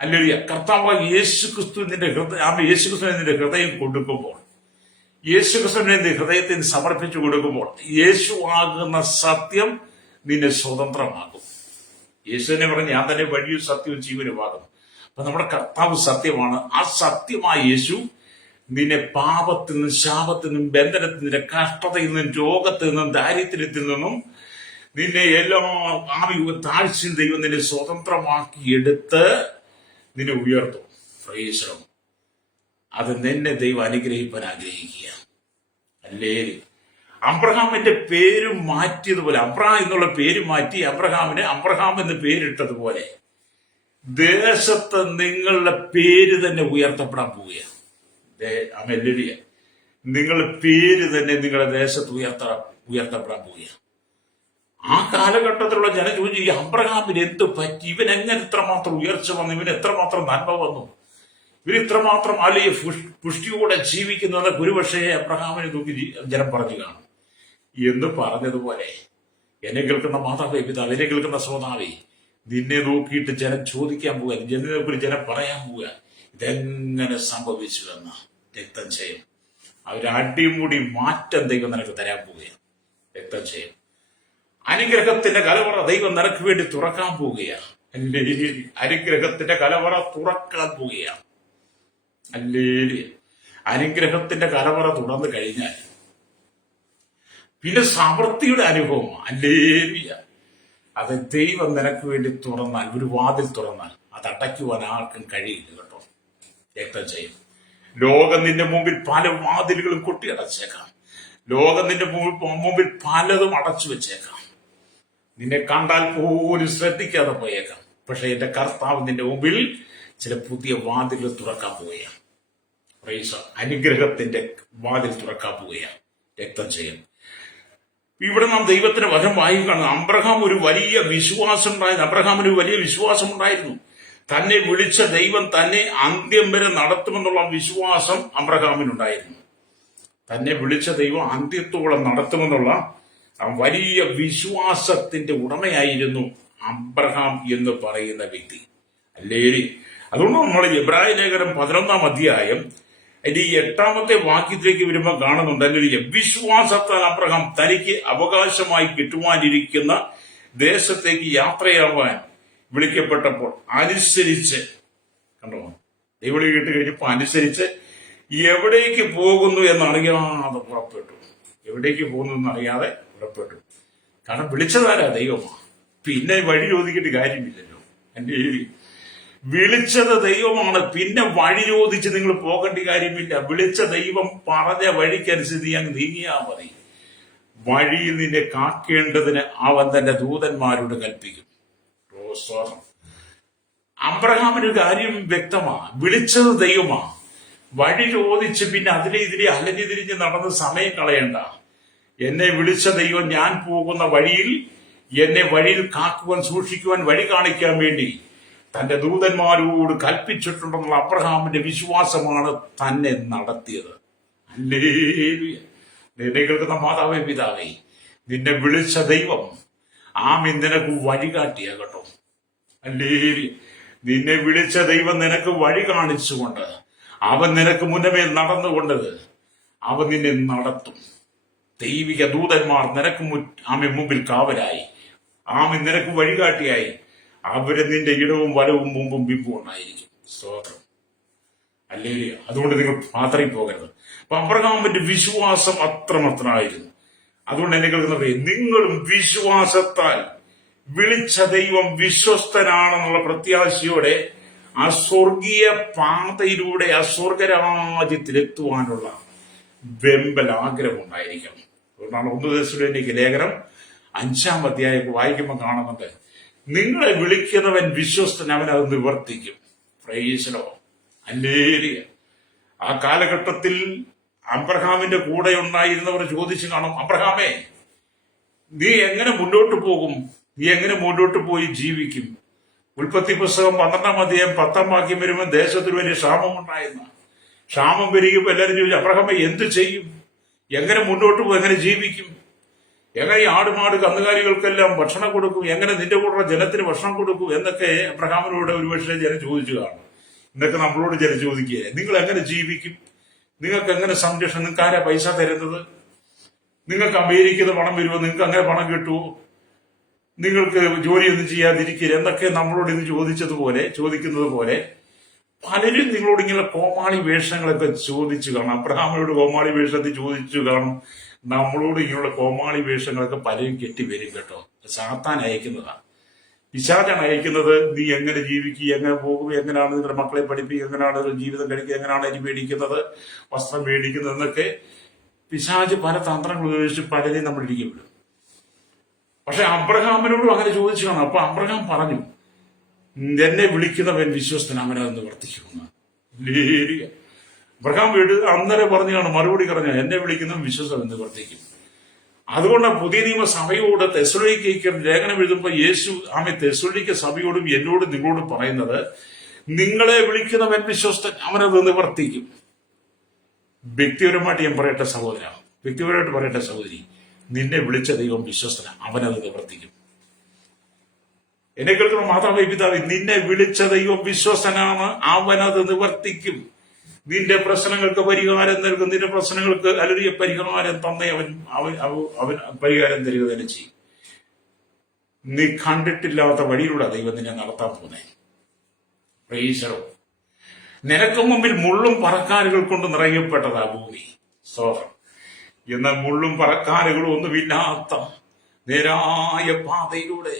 ഹല്ലേലൂയ, കർത്താവായ യേശുക്രിസ്തുവിന്റെ യേശുക്രിസ്തുവിന്റെ ഹൃദയം കൊടുക്കുമ്പോൾ, യേശുക്രിസ്തുവിന്റെ ഹൃദയത്തിന് സമർപ്പിച്ചു കൊടുക്കുമ്പോൾ, യേശു ആകുന്ന സത്യം നിന്നെ സ്വതന്ത്രമാകും. യേശു തന്നെ പറഞ്ഞു, ഞാൻ തന്നെ വഴിയും സത്യവും ജീവനുമാകുന്നു. അപ്പൊ നമ്മുടെ കർത്താവ് സത്യമാണ്. ആ സത്യമായ യേശു നിന്നെ പാപത്തിൽ നിന്നും, ശാപത്തിൽ നിന്നും, ബന്ധനത്തിൽ നിന്നും, കഷ്ടതയിൽ നിന്നും, രോഗത്തിൽ നിന്നും, ദാരിദ്ര്യത്തിൽ നിന്നും, നിന്നെ എല്ലാ താഴ്ചയും ദൈവം നിന്നെ സ്വതന്ത്രമാക്കി എടുത്ത് നിന്നെ ഉയർത്തും. പ്രൈസ്. അത് നിന്നെ ദൈവം അനുഗ്രഹിപ്പാൻ ആഗ്രഹിക്കുക. അല്ലേ? അബ്രഹാമിന്റെ പേര് മാറ്റിയതുപോലെ, അബ്രഹാം എന്നുള്ള പേര് മാറ്റി അബ്രഹാമിന് അബ്രഹാം എന്ന് പേരിട്ടതുപോലെ ദേശത്ത് നിങ്ങളുടെ പേര് തന്നെ ഉയർത്തപ്പെടാൻ പോവുകയാണ്. അമല്ലിയ, നിങ്ങളുടെ പേര് തന്നെ നിങ്ങളുടെ ദേശത്ത് ഉയർത്തപ്പെടാൻ പോവുകയാണ്. ആ കാലഘട്ടത്തിലുള്ള ജനം ചോദിച്ചു, ഈ അബ്രഹാമിന് എന്ത് പറ്റി? ഇവൻ എങ്ങനെ ഇത്രമാത്രം ഉയർച്ച വന്നു? ഇവന് എത്രമാത്രം നന്മ വന്നു? ഇവർ ഇത്രമാത്രം അല്ലെങ്കിൽ പുഷ്ടിയോടെ ജീവിക്കുന്നത് ഒരുപക്ഷേ അബ്രഹാമിനെ നോക്കി ജനം പറഞ്ഞു കാണും എന്ന് പറഞ്ഞതുപോലെ, എന്നെ കേൾക്കുന്ന മാതാവേ, പിതാവ്, എന്നെ കേൾക്കുന്ന ശ്രോതാവേ, നിന്നെ നോക്കിയിട്ട് ജനം ചോദിക്കാൻ പോവുക, ജനത്തെ കുറിച്ച് ജനം പറയാൻ പോവുക, ഇതെങ്ങനെ സംഭവിച്ചു എന്ന്. രക്തം ചെയ്യും. അവരടിമുടി മാറ്റം ദൈവം നിനക്ക് തരാൻ പോവുകയാണ്. രക്തം ചെയ്യും. അനുഗ്രഹത്തിന്റെ കലവറ ദൈവം നിനക്ക് വേണ്ടി തുറക്കാൻ പോവുകയാണ്. അനുഗ്രഹത്തിന്റെ കലവറ തുറക്കാൻ പോവുകയാണ്. അല്ലേ? അനുഗ്രഹത്തിന്റെ കലവറ തുറന്നു കഴിഞ്ഞാൽ പിന്നെ സമൃദ്ധിയുടെ അനുഭവം. അല്ലേലിയ. അത് ദൈവം നിനക്ക് വേണ്ടി തുറന്നാൽ, ഒരു വാതിൽ തുറന്നാൽ അത് അടയ്ക്കുവാൻ ആർക്കും കഴിയില്ല കേട്ടോ. രക്തം ചെയ്യും. ലോകം നിന്റെ മുമ്പിൽ പല വാതിലുകളും കൊട്ടിയടച്ചേക്കാം. ലോകം നിന്റെ മുമ്പിൽ പലതും അടച്ചു വെച്ചേക്കാം. നിന്നെ കണ്ടാൽ പോലും ശ്രദ്ധിക്കാതെ പോയേക്കാം. പക്ഷെ എന്റെ കർത്താവ് നിന്റെ മുമ്പിൽ ചില പുതിയ വാതിലുകൾ തുറക്കാൻ പോവുകയാണ്. അനുഗ്രഹത്തിന്റെ വാതിൽ തുറക്കാൻ പോവുകയാണ്. രക്തം ചെയ്യും. ഇവിടെ നാം ദൈവത്തിന്റെ വചനം വായിക്കുകയാണ്. അബ്രഹാം ഒരു വലിയ വിശ്വാസം ഉണ്ടായിരുന്നു. അബ്രഹാമിന് ഒരു വലിയ വിശ്വാസം ഉണ്ടായിരുന്നു. തന്നെ വിളിച്ച ദൈവം തന്നെ അന്ത്യം വരെ നടത്തുമെന്നുള്ള വിശ്വാസം അബ്രഹാമിനുണ്ടായിരുന്നു. തന്നെ വിളിച്ച ദൈവം അന്ത്യത്തോളം നടത്തുമെന്നുള്ള വലിയ വിശ്വാസത്തിന്റെ ഉടമയായിരുന്നു അബ്രഹാം എന്ന് പറയുന്ന വ്യക്തി. അല്ലേ? അതുകൊണ്ട് നമ്മൾ എബ്രായ ലേഖനം 11-ാം അധ്യായം അതിന്റെ 8-ാമത്തെ വാക്യത്തിലേക്ക് വരുമ്പോൾ കാണുന്നുണ്ട്, അല്ലെങ്കിൽ വിശ്വാസത്താൽ അബ്രഹാം തനിക്ക് അവകാശമായി കിട്ടുവാനിരിക്കുന്ന ദേശത്തേക്ക് യാത്രയാവാൻ വിളിക്കപ്പെട്ടപ്പോൾ അനുസരിച്ച്, കണ്ടോ, ദൈവവിളി കേട്ട് കഴിഞ്ഞപ്പോൾ അനുസരിച്ച് എവിടേക്ക് പോകുന്നു എന്നറിയാതെ പുറപ്പെട്ടു. എവിടേക്ക് പോകുന്നു എന്നറിയാതെ പുറപ്പെട്ടു. കാരണം വിളിച്ചതാരാ? ദൈവമാണ്. പിന്നെ വഴി ചോദിക്കേണ്ട കാര്യമില്ലല്ലോ. എന്റെ വിളിച്ചത് ദൈവമാണ്. പിന്നെ വഴി ചോദിച്ച് നിങ്ങൾ പോകേണ്ട കാര്യമില്ല. വിളിച്ച ദൈവം പറഞ്ഞ വഴിക്കനുസരിച്ച് അങ്ങ് നീങ്ങിയാ മതി. വഴിയിൽ നിന്നെ കാക്കേണ്ടതിന് അവൻ തന്റെ ദൂതന്മാരോട് കൽപ്പിക്കും. അബ്രഹാമിന് കാര്യം വ്യക്തമാ. വിളിച്ചത് ദൈവമാ. വഴി ചോദിച്ച് പിന്നെ അതിലെ ഇതിലെ അലഞ്ഞു തിരിഞ്ഞ് നടന്ന് സമയം കളയണ്ട. എന്നെ വിളിച്ച ദൈവം ഞാൻ പോകുന്ന വഴിയിൽ എന്നെ വഴിയിൽ കാക്കുവാൻ, സൂക്ഷിക്കുവാൻ, വഴി കാണിക്കാൻ വേണ്ടി തന്റെ ദൂതന്മാരോട് കൽപ്പിച്ചിട്ടുണ്ടെന്നുള്ള അബ്രഹാമിന്റെ വിശ്വാസമാണ് തന്നെ നടത്തിയത്. ഹല്ലേലൂയ. നിന്നെ കേൾക്കുന്ന മാതാവേ, പിതാവേ, നിന്നെ വിളിച്ച ദൈവം നിനക്ക് വഴികാട്ടിയ കേട്ടോ. ഹല്ലേലൂയ. നിന്നെ വിളിച്ച ദൈവം നിനക്ക് വഴി കാണിച്ചുകൊണ്ട്, അവൻ നിനക്ക് മുന്നമേ നടന്നുകൊണ്ട് അവൻ നിന്നെ നടത്തും. ദൈവിക ദൂതന്മാർ നിനക്ക് മുമ്പിൽ കാവലായി, നിനക്ക് വഴികാട്ടിയായി. അവര് നിന്റെ ഇടവും വലവും മുമ്പും ബിംബും ഉണ്ടായിരിക്കും. സ്തോത്രം. അല്ലേ? അതുകൊണ്ട് നിങ്ങൾ പാത്രയിൽ പോകരുത്. അപ്പൊ അബ്രഹാമിന്റെ വിശ്വാസം അത്രമാത്രമായിരുന്നു. അതുകൊണ്ട് എന്നെ കേൾക്കുന്നവരെ, നിങ്ങളും വിശ്വാസത്താൽ വിളിച്ച ദൈവം വിശ്വസ്തനാണെന്നുള്ള പ്രത്യാശയോടെ ആ സ്വർഗീയ പാതയിലൂടെ ആ സ്വർഗരാജ്യത്തിലെത്തുവാനുള്ള വെമ്പൽ ആഗ്രഹം ഉണ്ടായിരിക്കണം. അതുകൊണ്ടാണ് 1 തെസ്സലോനിക്ക ലേഖനം 5-ാം അധ്യായം വായിക്കുമ്പോൾ കാണുന്നുണ്ട്, നിങ്ങളെ വിളിക്കുന്നവൻ വിശ്വസ്തൻ, അവനത് നിവർത്തിക്കും. പ്രൈസലോ. ഹല്ലേലൂയ. ആ കാലഘട്ടത്തിൽ അബ്രഹാമിന്റെ കൂടെ ഉണ്ടായിരുന്നവർ ചോദിച്ചു കാണും, അബ്രഹാമേ, നീ എങ്ങനെ മുന്നോട്ട് പോകും? നീ എങ്ങനെ മുന്നോട്ട് പോയി ജീവിക്കും? ഉൽപ്പത്തി പുസ്തകം 12-ാം അധ്യായം 10-ാം വാക്യം വരുമ്പോൾ ദേശത്തിന് വലിയ ക്ഷാമം ഉണ്ടായിരുന്നു. ക്ഷാമം വരികയും എല്ലാവരും ചോദിച്ചു, അബ്രഹാമേ എന്ത് ചെയ്യും? എങ്ങനെ മുന്നോട്ട് പോകും? എങ്ങനെ ജീവിക്കും? എങ്ങനെ ഈ ആടുമാട് കന്നുകാലികൾക്കെല്ലാം ഭക്ഷണം കൊടുക്കും? എങ്ങനെ നിന്റെ കൂടെ ജനത്തിന് ഭക്ഷണം കൊടുക്കും? എന്നൊക്കെ അബ്രഹാമിനോട് ഒരുപക്ഷെ ജനം ചോദിച്ചു കാണും. ഇന്നൊക്കെ നമ്മളോട് ജനം ചോദിക്കുക, നിങ്ങൾ എങ്ങനെ ജീവിക്കും? നിങ്ങൾക്ക് എങ്ങനെ സംരക്ഷണം? നിങ്ങൾക്ക് ആരാ പൈസ തരുന്നത്? നിങ്ങൾക്ക് അമേരിക്കയിൽ പണം വരുമോ? നിങ്ങൾക്ക് അങ്ങനെ പണം കിട്ടുമോ? നിങ്ങൾക്ക് ജോലിയൊന്നും ചെയ്യാതിരിക്കില്ല എന്നൊക്കെ നമ്മളോട് ഇത് ചോദിക്കുന്നത് പോലെ പലരും നിങ്ങളോട് ഇങ്ങനെ കോമാളി വേഷങ്ങളൊക്കെ ചോദിച്ചു കാണും. അബ്രഹാമിനോട് കോമാളി വേഷത്തിൽ ചോദിച്ചു കാണും. നമ്മളോട് ഇങ്ങനെയുള്ള കോമാളി വേഷങ്ങളൊക്കെ പലരും കെട്ടിവരും കേട്ടോ. സാത്താൻ അയക്കുന്നതാണ്, പിശാചാണ് അയക്കുന്നത്. നീ എങ്ങനെ ജീവിക്കുക, എങ്ങനെ പോകുക, എങ്ങനെയാണ് നിങ്ങളുടെ മക്കളെ പഠിപ്പിക്കുക, എങ്ങനെയാണ് ജീവിതം കഴിക്കുക, എങ്ങനെയാണ് അരി മേടിക്കുന്നത്, വസ്ത്രം മേടിക്കുന്നത് എന്നൊക്കെ പിശാച് പല തന്ത്രങ്ങൾ ഉപയോഗിച്ച് പലരെയും നമ്മൾ ഇരിക്കപ്പെടും. പക്ഷെ അബ്രഹാമിനോടും അങ്ങനെ ചോദിച്ചു കാണാം. അപ്പൊ അബ്രഹാം പറഞ്ഞു, എന്നെ വിളിക്കുന്നവൻ വിശ്വസ്തൻ, അവനതെന്ന് വർത്തിക്കുമെന്ന്. അബ്രഹാം അന്നേരം പറഞ്ഞു കാണും, മറുപടി പറഞ്ഞു, എന്നെ വിളിക്കുന്നവൻ വിശ്വസ്തൻ എന്ന് വർത്തിക്കും. അതുകൊണ്ട് പുതിയ നിയമ സഭയോട് തെസ്സലോനിക്കയ്ക്ക് ലേഖനം എഴുതുമ്പോൾ യേശു തെസ്സലോനിക്ക സഭയോടും എന്നോടും നിങ്ങളോടും പറയുന്നത്, നിങ്ങളെ വിളിക്കുന്നവൻ വിശ്വസ്തൻ, അവനത് നിവർത്തിക്കും. വ്യക്തിപരമായിട്ട് ഞാൻ പറയട്ടെ സഹോദര, വ്യക്തിപരമായിട്ട് പറയട്ടെ സഹോദരി, നിന്നെ വിളിച്ച ദൈവം വിശ്വസ്തന, അവനത് നിവർത്തിക്കും. എന്നെ കേൾക്കുന്ന മാതാവേ പിതാവേ, നിന്നെ വിളിച്ച ദൈവം വിശ്വസ്തനാണ്, അവനത് നിവർത്തിക്കും. നിന്റെ പ്രശ്നങ്ങൾക്ക് പരിഹാരം നൽകും. നിന്റെ പ്രശ്നങ്ങൾക്ക് അലറിയ പരിഹാരം തന്നെ അവൻ പരിഹാരം തരിക തന്നെ ചെയ്യും. നീ കണ്ടിട്ടില്ലാത്ത വഴിയിലൂടെ ദൈവം നിന്നെ നടത്താൻ പോകുന്നേ. പ്രൈസറോ, നിനക്ക് മുമ്പിൽ മുള്ളും പറക്കാനുകൾ കൊണ്ട് നിറയപ്പെട്ടതാ ഭൂമി. സ്തോത്രം. എന്നാൽ മുള്ളും പറക്കാനുകളും ഒന്നുമില്ലാത്ത നേരായ പാതയിലൂടെ,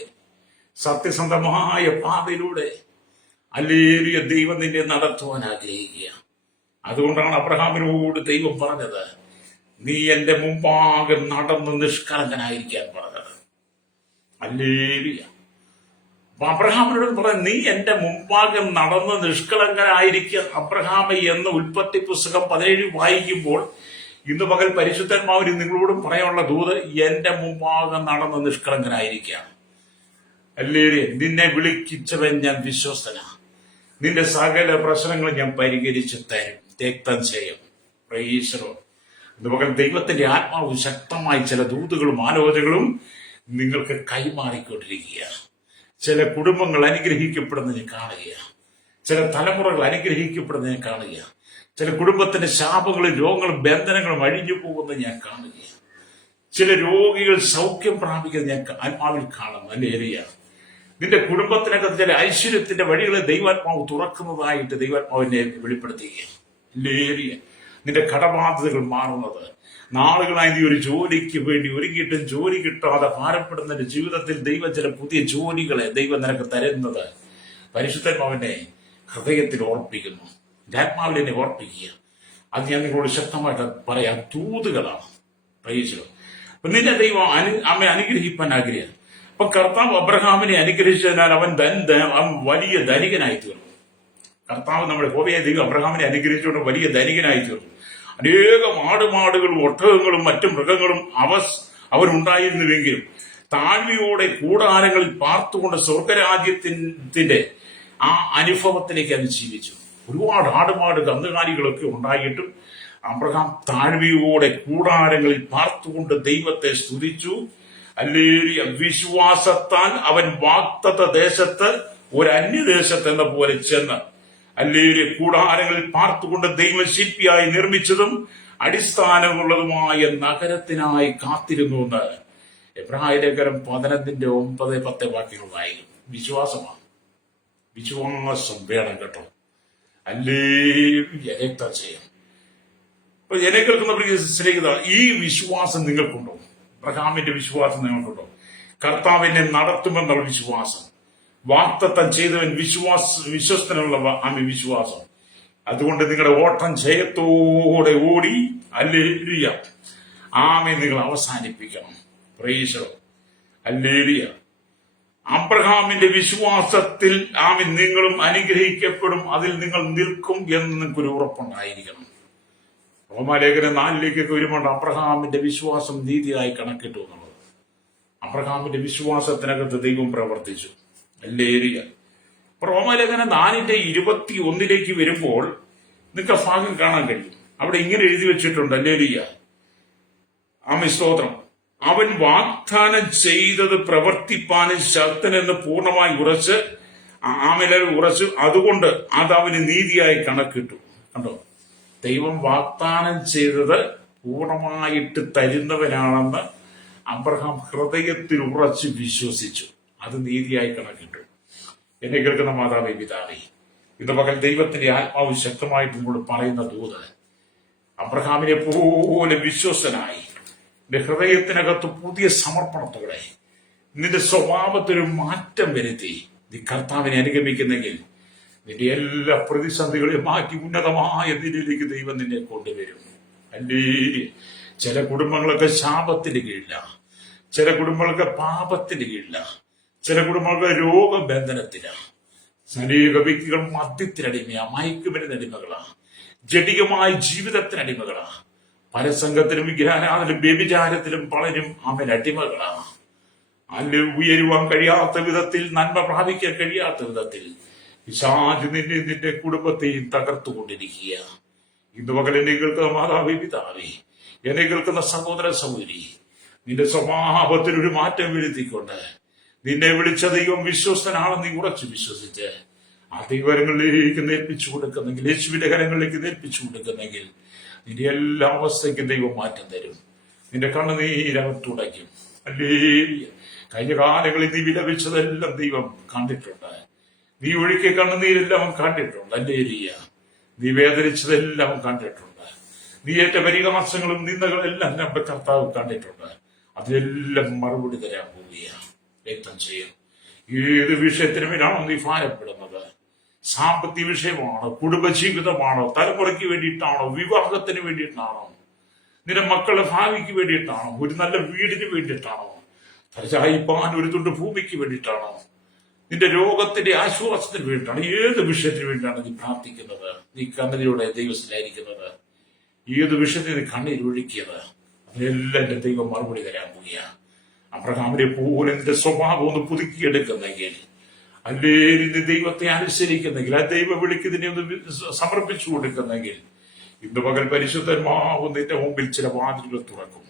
സത്യസന്ധമായ പാതയിലൂടെ അല്ലേറിയ ദൈവം നിന്നെ നടത്തുവാൻ ആഗ്രഹിക്കുക. അതുകൊണ്ടാണ് അബ്രഹാമിനോട് ദൈവം പറഞ്ഞത്, നീ എന്റെ മുമ്പാകെ നടന്ന് നിഷ്കളങ്കനായിരിക്കാൻ പറഞ്ഞത്. അല്ലേലിയ. അബ്രഹാമിനോട് പറഞ്ഞ, നീ എന്റെ മുമ്പാകെ നടന്ന് നിഷ്കളങ്കനായിരിക്കാൻ അബ്രഹാമെ എന്ന് ഉൽപ്പത്തി പുസ്തകം 17 വായിക്കുമ്പോൾ ഇന്ന് പകൽ പരിശുദ്ധന്മാവിന് നിങ്ങളോടും പറയാനുള്ള ദൂത്, എന്റെ മുമ്പാകെ നടന്ന് നിഷ്കളങ്കനായിരിക്കാം. അല്ലേലിയ. നിന്നെ വിളിച്ചവൻ ഞാൻ വിശ്വസ്തനാ, നിന്റെ സകല പ്രശ്നങ്ങളും ഞാൻ പരിഹരിച്ചു തരും, രക്തം ചെയ്യും. പ്രൈസറോ. ഇതുമകൻ ദൈവത്തിന്റെ ആത്മാവ് ശക്തമായി ചില ദൂതുകളും ആലോചനകളും നിങ്ങൾക്ക് കൈമാറിക്കൊണ്ടിരിക്കുക. ചില കുടുംബങ്ങൾ അനുഗ്രഹിക്കപ്പെടുന്നതിനെ കാണുക, ചില തലമുറകൾ അനുഗ്രഹിക്കപ്പെടുന്നതിനെ കാണുക, ചില കുടുംബത്തിന്റെ ശാപങ്ങളും രോഗങ്ങളും ബന്ധനങ്ങളും അഴിഞ്ഞു പോകുന്നത് ഞാൻ കാണുക, ചില രോഗികൾ സൗഖ്യം പ്രാപിക്കുന്നത് ഞാൻ ആത്മാവിൽ കാണുന്നു. അല്ലേലിയ. നിന്റെ കുടുംബത്തിനൊക്കെ ചില ഐശ്വര്യത്തിന്റെ വഴികളെ ദൈവാത്മാവ് തുറക്കുന്നതായിട്ട് ദൈവാത്മാവിനെ വെളിപ്പെടുത്തുക. ലേറിയ. നിന്റെ കടബാധ്യതകൾ മാറുന്നത്, നാളുകളായി നീ ഒരു ജോലിക്ക് വേണ്ടി ഒരുങ്ങിയിട്ടും ജോലി കിട്ടാതെ ഭാരപ്പെടുന്നതിന്റെ ജീവിതത്തിൽ ദൈവം ചില പുതിയ ജോലികളെ ദൈവം നിനക്ക് തരുന്നത് പരിശുദ്ധാത്മാവിനെ ഹൃദയത്തിൽ ഓർപ്പിക്കുന്നു. ആത്മാവിൽ എന്നെ ഓർപ്പിക്കുക. അത് ഞാൻ നിങ്ങളോട് ശക്തമായിട്ട് പറയാം, ദൂതുകളാണ്. പ്രൈസലോ. അപ്പൊ നിന്നെ ദൈവം അനുഗ്രഹിപ്പാൻ ആഗ്രഹം. അപ്പൊ കർത്താവ് അബ്രഹാമിനെ അനുഗ്രഹിച്ചതിനാൽ അവൻ വലിയ ധനികനായി തീർന്നു. കർത്താവ് നമ്മുടെ ഹോവയായ ദൈവം അബ്രഹാമിനെ അനുഗ്രഹിച്ചുകൊണ്ട് വലിയ ധനികനായി തീർന്നു. അനേകം ആടുമാടുകളും ഒട്ടകങ്ങളും മറ്റു മൃഗങ്ങളും അവനുണ്ടായിരുന്നുവെങ്കിലും താഴ്മയോടെ കൂടാരങ്ങളിൽ പാർത്തുകൊണ്ട് സ്വർഗരാജ്യത്തിന്റെ ആ അനുഭവത്തിലേക്ക് അവൻ ജീവിച്ചു. ഒരുപാട് ആടുമാട് കന്നുകാലികളൊക്കെ ഉണ്ടായിട്ടും അബ്രഹാം താഴ്മയോടെ കൂടാരങ്ങളിൽ പാർത്തുകൊണ്ട് ദൈവത്തെ സ്തുതിച്ചു. അല്ലേലിയ. വിശ്വാസത്താൽ അവൻ വാഗ്ദത്ത ദേശത്ത് ഒരു അന്യദേശത്ത് എന്ന പോലെ ചെന്ന് അല്ലേലിയ കൂടാരങ്ങളിൽ പാർത്തുകൊണ്ട് ദൈവശില്പിയായി നിർമ്മിച്ചതും അടിസ്ഥാനമുള്ളതുമായ നഗരത്തിനായി കാത്തിരുന്നു എന്ന് എബ്രായ ലേഖനം 11:9-10 വാക്യങ്ങൾ വായിക്കും. വിശ്വാസമാണ്. വിശ്വാസം വേണം കേട്ടോ. അല്ലേലിയ. രക്തം ചെയ്യാം. അപ്പൊ എന്നെ കേൾക്കുന്ന ഈ വിശ്വാസം നിങ്ങൾക്കുണ്ടോ? അബ്രഹാമിന്റെ വിശ്വാസം നിങ്ങൾക്കുണ്ടോ? കർത്താവിനെ നടത്തുമെന്നുള്ള വിശ്വാസം, വാഗ്ദത്തം ചെയ്തവൻ വിശ്വസ്തനുള്ള വിശ്വാസം. അതുകൊണ്ട് നിങ്ങളുടെ ഓട്ടം ജയത്തോടെ ഓടി അല്ലേലിയ നിങ്ങൾ അവസാനിപ്പിക്കണം. പ്രൈസലോ. അല്ലേലിയ. അബ്രഹാമിന്റെ വിശ്വാസത്തിൽ നിങ്ങളും അനുഗ്രഹിക്കപ്പെടും, അതിൽ നിങ്ങൾ നിൽക്കും എന്ന് നിങ്ങൾക്കൊരു ഉറപ്പുണ്ടായിരിക്കണം. റോമാലേഖനം 4 വരുമ്പോൾ അബ്രഹാമിന്റെ വിശ്വാസം നീതിയായി കണക്കിട്ടു എന്നുള്ളത്. അബ്രഹാമിന്റെ വിശ്വാസത്തിനകത്ത് ദൈവം പ്രവർത്തിച്ചു. അല്ലേലിയ. റോമാലേഖനം 4:21 വരുമ്പോൾ നിങ്ങൾക്ക് ഭാഗം കാണാൻ കഴിയും. അവിടെ ഇങ്ങനെ എഴുതി വെച്ചിട്ടുണ്ട്. അല്ലേലിയ. സ്തോത്രം. അവൻ വാഗ്ദാനം ചെയ്തത് പ്രവർത്തിപ്പാനും ശക്തനെന്ന് പൂർണ്ണമായി ഉറച്ച് അതുകൊണ്ട് അത് അവന് നീതിയായി കണക്കിട്ടു. കണ്ടോ? ദൈവം വാഗ്ദാനം ചെയ്തത് പൂർണ്ണമായിട്ട് തരുന്നവനാണെന്ന് അബ്രഹാം ഹൃദയത്തിൽ ഉറച്ച് വിശ്വസിച്ചു, അത് നീതിയായി കണക്കിട്ടു. എന്നെ കേൾക്കുന്ന മാതാവേ, പിതാവേ, ഇന്ന് പകൽ ദൈവത്തിന്റെ ആത്മാവ് ശക്തമായിട്ട് നിങ്ങൾ പറയുന്ന ദൂത്, അബ്രഹാമിനെ പോലെ വിശ്വസ്തനായി നിന്റെ ഹൃദയത്തിനകത്ത് പുതിയ സമർപ്പണത്തോടെ നിന്റെ സ്വഭാവത്തിനൊരു മാറ്റം വരുത്തി നീ കർത്താവിനെ അനുഗമിക്കുന്നെങ്കിൽ നിന്റെ എല്ലാ പ്രതിസന്ധികളെയും മാറ്റി ഉന്നതമായ നിലയിലേക്ക് ദൈവം നിന്നെ കൊണ്ടുവരും. അല്ലേ, ചില കുടുംബങ്ങളൊക്കെ ശാപത്തിന് കീഴില്ല, ചില കുടുംബങ്ങൾക്ക് പാപത്തിന് കീഴില്ല, ചില കുടുംബങ്ങൾക്ക് രോഗബന്ധനത്തിലാ, അനേക വ്യക്തികൾ മദ്യത്തിനടിമയാ, മയക്കുമരുന്നടിമകളാ, ജഡികമായ ജീവിതത്തിനടിമകളാ, പരസംഗത്തിലും വിഗ്രഹാരാധനയിലും വ്യഭിചാരത്തിലും പലരും അടിമകളാ. അല്ലെ, ഉയരുവാൻ കഴിയാത്ത വിധത്തിൽ, നന്മ പ്രാപിക്കാൻ കഴിയാത്ത വിധത്തിൽ പിശാച് നിന്റെ കുടുംബത്തെയും തകർത്തുകൊണ്ടിരിക്കുക. ഇന്ന് പകൽ എന്നെ കേൾക്കുന്ന മാതാവേ, പിതാവേ, എന്നെ കേൾക്കുന്ന സഹോദര സഹോദരി, നിന്റെ സ്വഭാവത്തിൽ ഒരു മാറ്റം വരുത്തിക്കൊണ്ട് നിന്നെ വിളിച്ച ദൈവം വിശ്വസ്തനാണെന്ന് നീ ഉറച്ചു വിശ്വസിച്ച് ആ ദൈവകരങ്ങളിലേക്ക് നേൽപ്പിച്ചു കൊടുക്കുന്നെങ്കിൽ, യേശുവിന്റെ കരങ്ങളിലേക്ക് നേൽപ്പിച്ചു കൊടുക്കുന്നെങ്കിൽ നിന്റെ എല്ലാ അവസ്ഥയ്ക്കും ദൈവം മാറ്റം തരും. നിന്റെ കണ്ണുനീരകത്തുടയ്ക്കും. അല്ലേ, കഴിഞ്ഞ കാലങ്ങളിൽ നീ വിലപിച്ചതെല്ലാം ദൈവം കണ്ടിട്ടുണ്ട്. നീ ഒഴുക്കിയ കണ്ണുനീരെല്ലാം കണ്ടിട്ടുണ്ട്. അല്ലേ, നീ വേദനിച്ചതെല്ലാം കണ്ടിട്ടുണ്ട്. നീ ഏറ്റ പരിഹാസങ്ങളും നിന്ദകളെല്ലാം നമ്മുടെ കർത്താവ് കണ്ടിട്ടുണ്ട്. അതിലെല്ലാം മറുപടി തരാൻ പോവുകയാണ്. വ്യക്തം ചെയ്യും. ഏത് വിഷയത്തിന് മേലാണോ നീ ഭാരപ്പെടുന്നത്? സാമ്പത്തിക വിഷയമാണോ, കുടുംബജീവിതമാണോ, തലമുറയ്ക്ക് വേണ്ടിയിട്ടാണോ, വിവാഹത്തിന് വേണ്ടിയിട്ടാണോ, നിന്റെ മക്കളുടെ ഭാവിക്ക് വേണ്ടിയിട്ടാണോ, ഒരു നല്ല വീടിന് വേണ്ടിയിട്ടാണോ, തലചായിപ്പാൻ ഒരു തുണ്ട് ഭൂമിക്ക് വേണ്ടിയിട്ടാണോ, നിന്റെ രോഗത്തിന്റെ ആശ്വാസത്തിന് വേണ്ടിയിട്ടാണ്, ഏത് വിഷയത്തിന് വേണ്ടിയിട്ടാണ് നീ പ്രാർത്ഥിക്കുന്നത്? നീ കണ്ണീരോടെ ദൈവത്തിലായിരിക്കുന്നത്? ഏത് വിഷയത്തിന് നീ കണ്ണീരൊഴുക്കിയത്? അതിനെല്ലാം എന്റെ ദൈവം മറുപടി തരാൻ പോവുകയാണ്. അബ്രഹാമിനെ പോലെ നിന്റെ സ്വഭാവം ഒന്ന് പുതുക്കിയെടുക്കുന്നെങ്കിൽ, അല്ലേ നിന്റെ ദൈവത്തെ അനുസരിക്കുന്നെങ്കിൽ, ആ ദൈവ വിളിക്കുന്നതിനെ ഒന്ന് സമർപ്പിച്ചു കൊടുക്കുന്നെങ്കിൽ, ഇന്ന് പകൽ പരിശുദ്ധന്മാവ് നിന്റെ മുമ്പിൽ ചില വാതിലുകൾ തുറക്കും.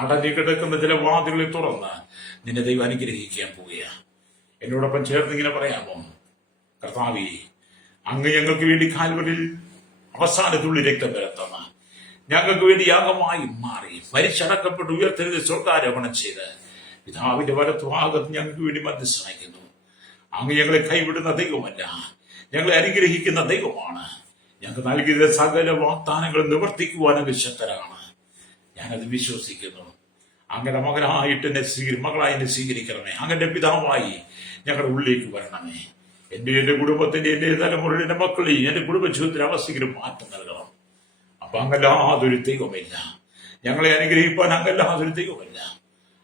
അടഞ്ഞു കിടക്കുന്ന ചില വാതിലുകളിൽ തുറന്ന് നിന്നെ ദൈവം അനുഗ്രഹിക്കാൻ പോവുകയാണ്. എന്നോടൊപ്പം ചേർന്ന് ഇങ്ങനെ പറയാമോ? കർത്താവേ, അങ്ങ് ഞങ്ങൾക്ക് വേണ്ടി കാൽവരിൽ അവസാനത്തുള്ളി രക്തം പരത്തുന്ന, ഞങ്ങൾക്ക് വേണ്ടി യാഗമായി മാറി മരിച്ചടക്കപ്പെട്ട് ഉയർത്തെഴുതി സ്വർഗ്ഗാരോഹണം ചെയ്ത് പിതാവിന്റെ വലത്തുഭാഗത്ത് ഞങ്ങൾക്ക് വേണ്ടി മധ്യസ്ഥനായിരിക്കുന്നു. അങ്ങ് ഞങ്ങളെ കൈവിടുന്ന ദൈവമല്ല, ഞങ്ങളെ അനുഗ്രഹിക്കുന്ന ദൈവമാണ്. ഞങ്ങൾക്ക് നൽകിയ സകല വാഗ്ദാനങ്ങളും നിവർത്തിക്കുവാൻ അങ്ങ് ശക്തരാണ്. ഞാനത് വിശ്വസിക്കുന്നു. അങ്ങനെ മകനായിട്ട് മകളായി എന്നെ സ്വീകരിക്കണമേ. അങ്ങനെ പിതാവായി ഞങ്ങളുടെ ഉള്ളിലേക്ക് വരണമേ. എന്റെ കുടുംബത്തിന്റെ, എന്റെ തലമുറയുടെ, എന്റെ മക്കളെയും എന്റെ കുടുംബജീവിതത്തിന് അവസ്ഥയ്ക്ക് മാറ്റം നൽകണം. അപ്പൊ അങ്ങല്ലാതൊരു ദൈവമില്ല. ഞങ്ങളെ അനുഗ്രഹിപ്പാൻ അങ്ങല്ലാതൊരു ദൈവമില്ല.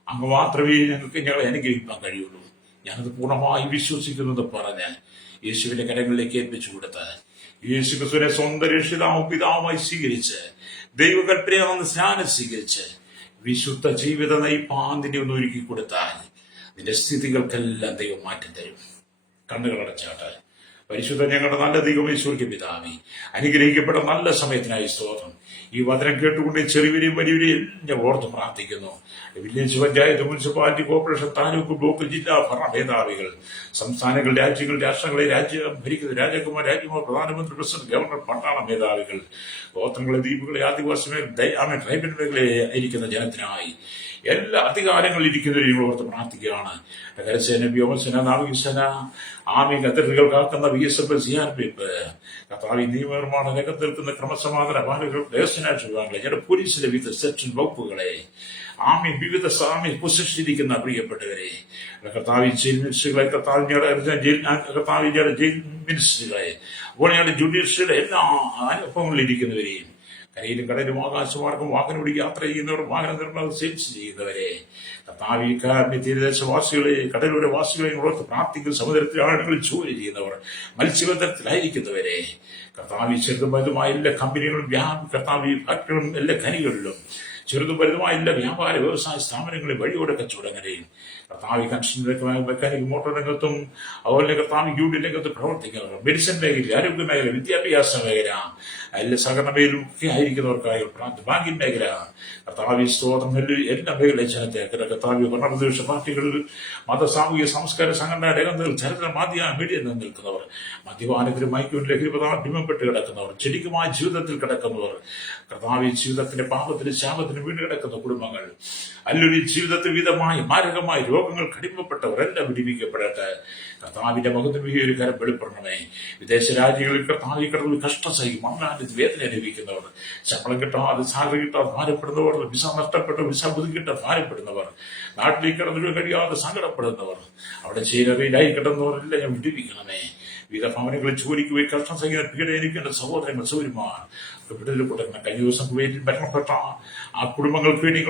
അങ്ങ് മാത്രമേ ഞങ്ങളെ അനുഗ്രഹിക്കാൻ കഴിയുള്ളൂ. ഞാനത് പൂർണ്ണമായി വിശ്വസിക്കുന്നത് പറഞ്ഞ് യേശുവിന്റെ കരങ്ങളിലേക്ക് ഏൽപ്പിച്ചു കൊടുത്ത് യേശു ക്രിസ്തുവിനെ സ്വന്തം രക്ഷിതാവും പിതാവുമായി സ്വീകരിച്ച് ദൈവകൽപ്പനയാണെന്ന് സ്നാനം സ്വീകരിച്ച് വിശുദ്ധ ജീവിത നയിപ്പാൻ നിന്നെ ഒന്ന് ഒരുക്കി കൊടുത്താൽ നിന്റെ സ്ഥിതികൾക്കെല്ലാം ദൈവം മാറ്റം തരും. കണ്ണുകൾ അടച്ചാട്ട്. പരിശുദ്ധ ഞങ്ങളുടെ നല്ല ദൈവം യേശുവിന്റെ പിതാവേ, അനുഗ്രഹിക്കപ്പെട്ട നല്ല സമയത്തിനായി സ്തോത്രം. ഈ വചനം കേട്ടുകൊണ്ട് ചെറിയവരെയും വലിയവരെയും ഞാൻ ഓർത്ത് പ്രാർത്ഥിക്കുന്നു. Village panchayat, municipality, corporation, taluk, block, ജില്ലാ ഭരണ മേധാവികൾ, സംസ്ഥാനങ്ങൾ, രാജ്യങ്ങൾ, രാഷ്ട്രങ്ങളെ രാജ്യം ഭരിക്കുന്ന രാജകുമാർ, പ്രധാനമന്ത്രി, പ്രസിഡന്റ്, ഗവർണർ, പട്ടാള മേധാവികൾ, ഗോത്രങ്ങളെ, ദ്വീപുകളെ, ആദിവാസികളെ, ട്രൈബൽ മേഖലയെ ഇരിക്കുന്ന ജനത്തിനായി എല്ലാ അധികാരങ്ങളിൽ ഇരിക്കുന്നവരെയും ഓർത്ത് പ്രാർത്ഥിക്കുകയാണ്. കരസേന, വ്യോമസേന, നാവികസേന, ആമി അതിർത്തികൾ കാക്കുന്ന BSF, CRPF, കർത്താവ് നിയമനിർമ്മാണ രംഗത്ത് നിൽക്കുന്ന ക്രമസമാധാന പാലകൾ, ദേശനാഴ്ച വിഭാഗങ്ങളെ, ഞങ്ങളുടെ പോലീസിലെ വിവിധ സെക്ഷൻ വകുപ്പുകളെ, ആമി വിവിധ പൊസിഷനിരിക്കുന്ന പ്രിയപ്പെട്ടവരെ, കർത്താവ് ജയിൽ മിനിസ്റ്ററുകളെ, കർത്താവ് ജയിൽ മിനിസ്റ്ററുകളെ, അതുപോലെ ഞങ്ങളുടെ ജുഡീഷ്യറിയുടെ എല്ലാ അനുഭവങ്ങളിൽ ഇരിക്കുന്നവരെയും, കരയിലും കടലും ആകാശമാർഗം വാഹനം ഓടി യാത്ര ചെയ്യുന്നവർ, വാഹന നിർമ്മാണം സെയിൽസ് ചെയ്യുന്നവരെ, കർത്താവ് തീരദേശവാസികളെ, കടലോര വാസികളെ ഓർത്ത് പ്രാർത്ഥിക്കുന്ന, സമുദ്രത്തിൽ ആഴങ്ങളിൽ ജോലി ചെയ്യുന്നവർ, മത്സ്യബന്ധനത്തിലായിരിക്കുന്നവരെ, കർത്താവ് ചെറുതും വലുതുമായ എല്ലാ കമ്പനികളും, കർത്താവ് ഫാക്ടറികളും, എല്ലാ ഖനികളിലും ചെറുതും വലുതുമായ എല്ലാ വ്യാപാര വ്യവസായ സ്ഥാപനങ്ങളും, വഴിയോടെ കച്ചവടങ്ങളെയും, കർത്താവ് കൺസ്ട്രക്ഷൻ, മെക്കാനിക്, മോട്ടോർ രംഗത്തും, അതുപോലെ കർത്താവ് യൂണിയൻ രംഗത്ത് പ്രവർത്തിക്കുന്നവർ, മെഡിസിൻ മേഖല, ആരോഗ്യ മേഖല, വിദ്യാഭ്യാസ മേഖല, എല്ലാ സഹകരണ മേഖലയും ഒക്കെ ആയിരിക്കുന്നവർക്കായി ബാങ്കിങ് മേഖല, കർത്താവ് സ്തോത്രം, എല്ലാ മേഖലയും ജനത്തെ, കർത്താവ് ഭരണപ്രതിപക്ഷ പാർട്ടികളിൽ, മത, സാമൂഹിക, സംസ്കാര സംഘടന രംഗത്തിൽ, ചരിത്ര, മാധ്യമ, മീഡിയ നിൽക്കുന്നവർ, മദ്യപാനത്തിലും മയക്കും ലഹരി പദാർത്ഥ അടിമപ്പെട്ട് കിടക്കുന്നവർ, ചെടിക്കുമായ ജീവിതത്തിൽ കിടക്കുന്നവർ, കർത്താവ് ജീവിതത്തിന്റെ പാപത്തിന് ശാപത്തിന് വീണ് കിടക്കുന്ന കുടുംബങ്ങൾ, അല്ലൊരു ജീവിതത്തിൽ വിധമായി മാരകമായ രോഗങ്ങൾക്ക് അടിമപ്പെട്ടവർ എല്ലാം വിടിവിക്കപ്പെടട്ടെ. കർത്താവിന്റെ മുഖത്തിന് ഈ ഒരു കരം വെളിപ്പെടണമേ. വിദേശ രാജ്യങ്ങളിൽ കർത്താവ് കിടന്ന് കഷ്ടം സഹിക്കും, മരണാന്റെ വേദന അനുഭവിക്കുന്നവർ, ശമ്പളം കിട്ടാതെ സാലറി കിട്ടാതെ ഭാരപ്പെടുന്നവർ, വിസ നഷ്ടപ്പെട്ട് വിസ പുതുക്കിട്ട് ഭാരപ്പെടുന്നവർ, നാട്ടിലേക്ക് കിടന്നു കഴിയാതെ സങ്കടപ്പെടുന്നവർ, അവിടെ ചേരവയിലായി കിടന്നവരെല്ലാം ഞാൻ വിടിവിക്കണമേ. വിവിധ ഭവനങ്ങളിൽ ജോലിക്ക് പോയി കഷ്ടം സഹിക്കുന്ന പീഡനിക്കേണ്ട സഹോദരങ്ങൾ സൗര്യമാർ വിടുതൽ കൊടുക്കണം. കഴിഞ്ഞ ദിവസം വേണ്ടി മരണപ്പെട്ട ആ കുടുംബങ്ങൾക്ക് വേണ്ടി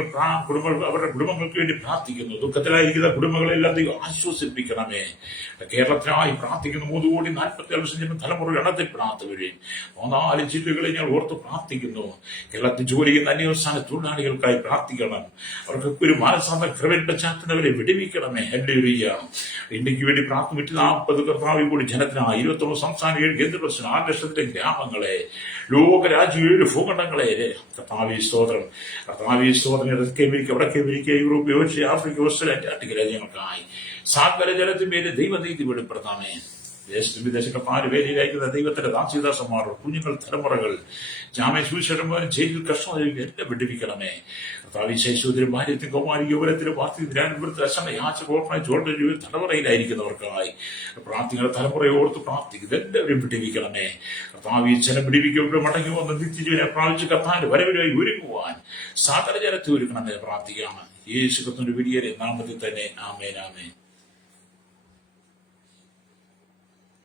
അവരുടെ കുടുംബങ്ങൾക്ക് വേണ്ടി പ്രാർത്ഥിക്കുന്നു. ദുഃഖത്തിലായിരിക്കുന്ന കുടുംബങ്ങളെല്ലാം ദൈവം ആശ്വസിപ്പിക്കണമേ. കേരളത്തിനായി പ്രാർത്ഥിക്കുന്നു. 3,47,00,000 തലമുറ എണ്ണത്തിൽ പ്രാർത്ഥിക്കുകയും 4 ജില്ലകളെ ഞാൻ ഓർത്ത് പ്രാർത്ഥിക്കുന്നു. കേരളത്തിൽ ജോലി ചെയ്യുന്ന അന്യസ്ഥാന തൊഴിലാളികൾക്കായി പ്രാർത്ഥിക്കണം. അവർക്ക് ഒരു മാനസാന്തര കൃപയിൽ പശ്ചാത്തലവരെ വിടുവിക്കണമേ. ഹല്ലേലൂയ. ഇന്ത്യക്ക് വേണ്ടി പ്രാർത്ഥന 40 കർത്താവ് കൂടി ജനത്തിനായി 21 സംസ്ഥാന 7 കേന്ദ്രപ്രദേശം 6 ലക്ഷത്തിലെ ഗ്രാമങ്ങളെ, ലോകരാജ്യ 7 ഭൂഖണ്ഡങ്ങളെ കർത്താവേ സ്തോത്രം. കർത്താവേ സ്തോത്രം. ഇടയ്ക്ക് അമേരിക്ക, വടക്കേ America, Europe, Asia, Africa, Australia, Antarctica രാജ്യങ്ങൾക്കായി സകല ജനത്തിന്മേലെ ദൈവനീതി വെളിപ്പെടുത്താമേ. ദേശത്തും വിദേശക്കാര് വേദിയിലയക്കുന്ന ദൈവത്തിന്റെ ദാസിദാസന്മാർ, കുഞ്ഞുങ്ങൾ, തലമുറകൾ, ജാമ്യശൂഷന്മാരും ജയിലിൽ കഷ്ടം എല്ലാം വിടുവിക്കണമേ. കർത്താവ് ശൈശവത്തിലും ഭാര്യത്തിലും കൗമാരി യൗവനത്തിലും വാർത്തത്തിൽ അശമ യാചകോർമ്മ ജോർഡൻ തലമുറയിലായിരിക്കുന്നവർക്കായി പ്രാർത്ഥിക്കുന്ന തലമുറയെ ഓർത്ത് പ്രാർത്ഥിക്കുന്നത് എല്ലാവരും വിടുവിക്കണമേ. കർത്താവ് ജനം വിടുവിക്കപ്പെട്ട് മടങ്ങി വന്ന് നിത്യജീവനെ പ്രാപിച്ച് കർത്താവിന്റെ വരവിനായി ഒരുങ്ങുവാൻ സകല ജനത്തെ ഒരുക്കണമെന്ന് പ്രാർത്ഥിക്കുകയാണ്. യേശു ക്രിസ്തുവിന്റെ വലിയ നാമത്തിൽ തന്നെ. ആമേൻ, ആമേൻ.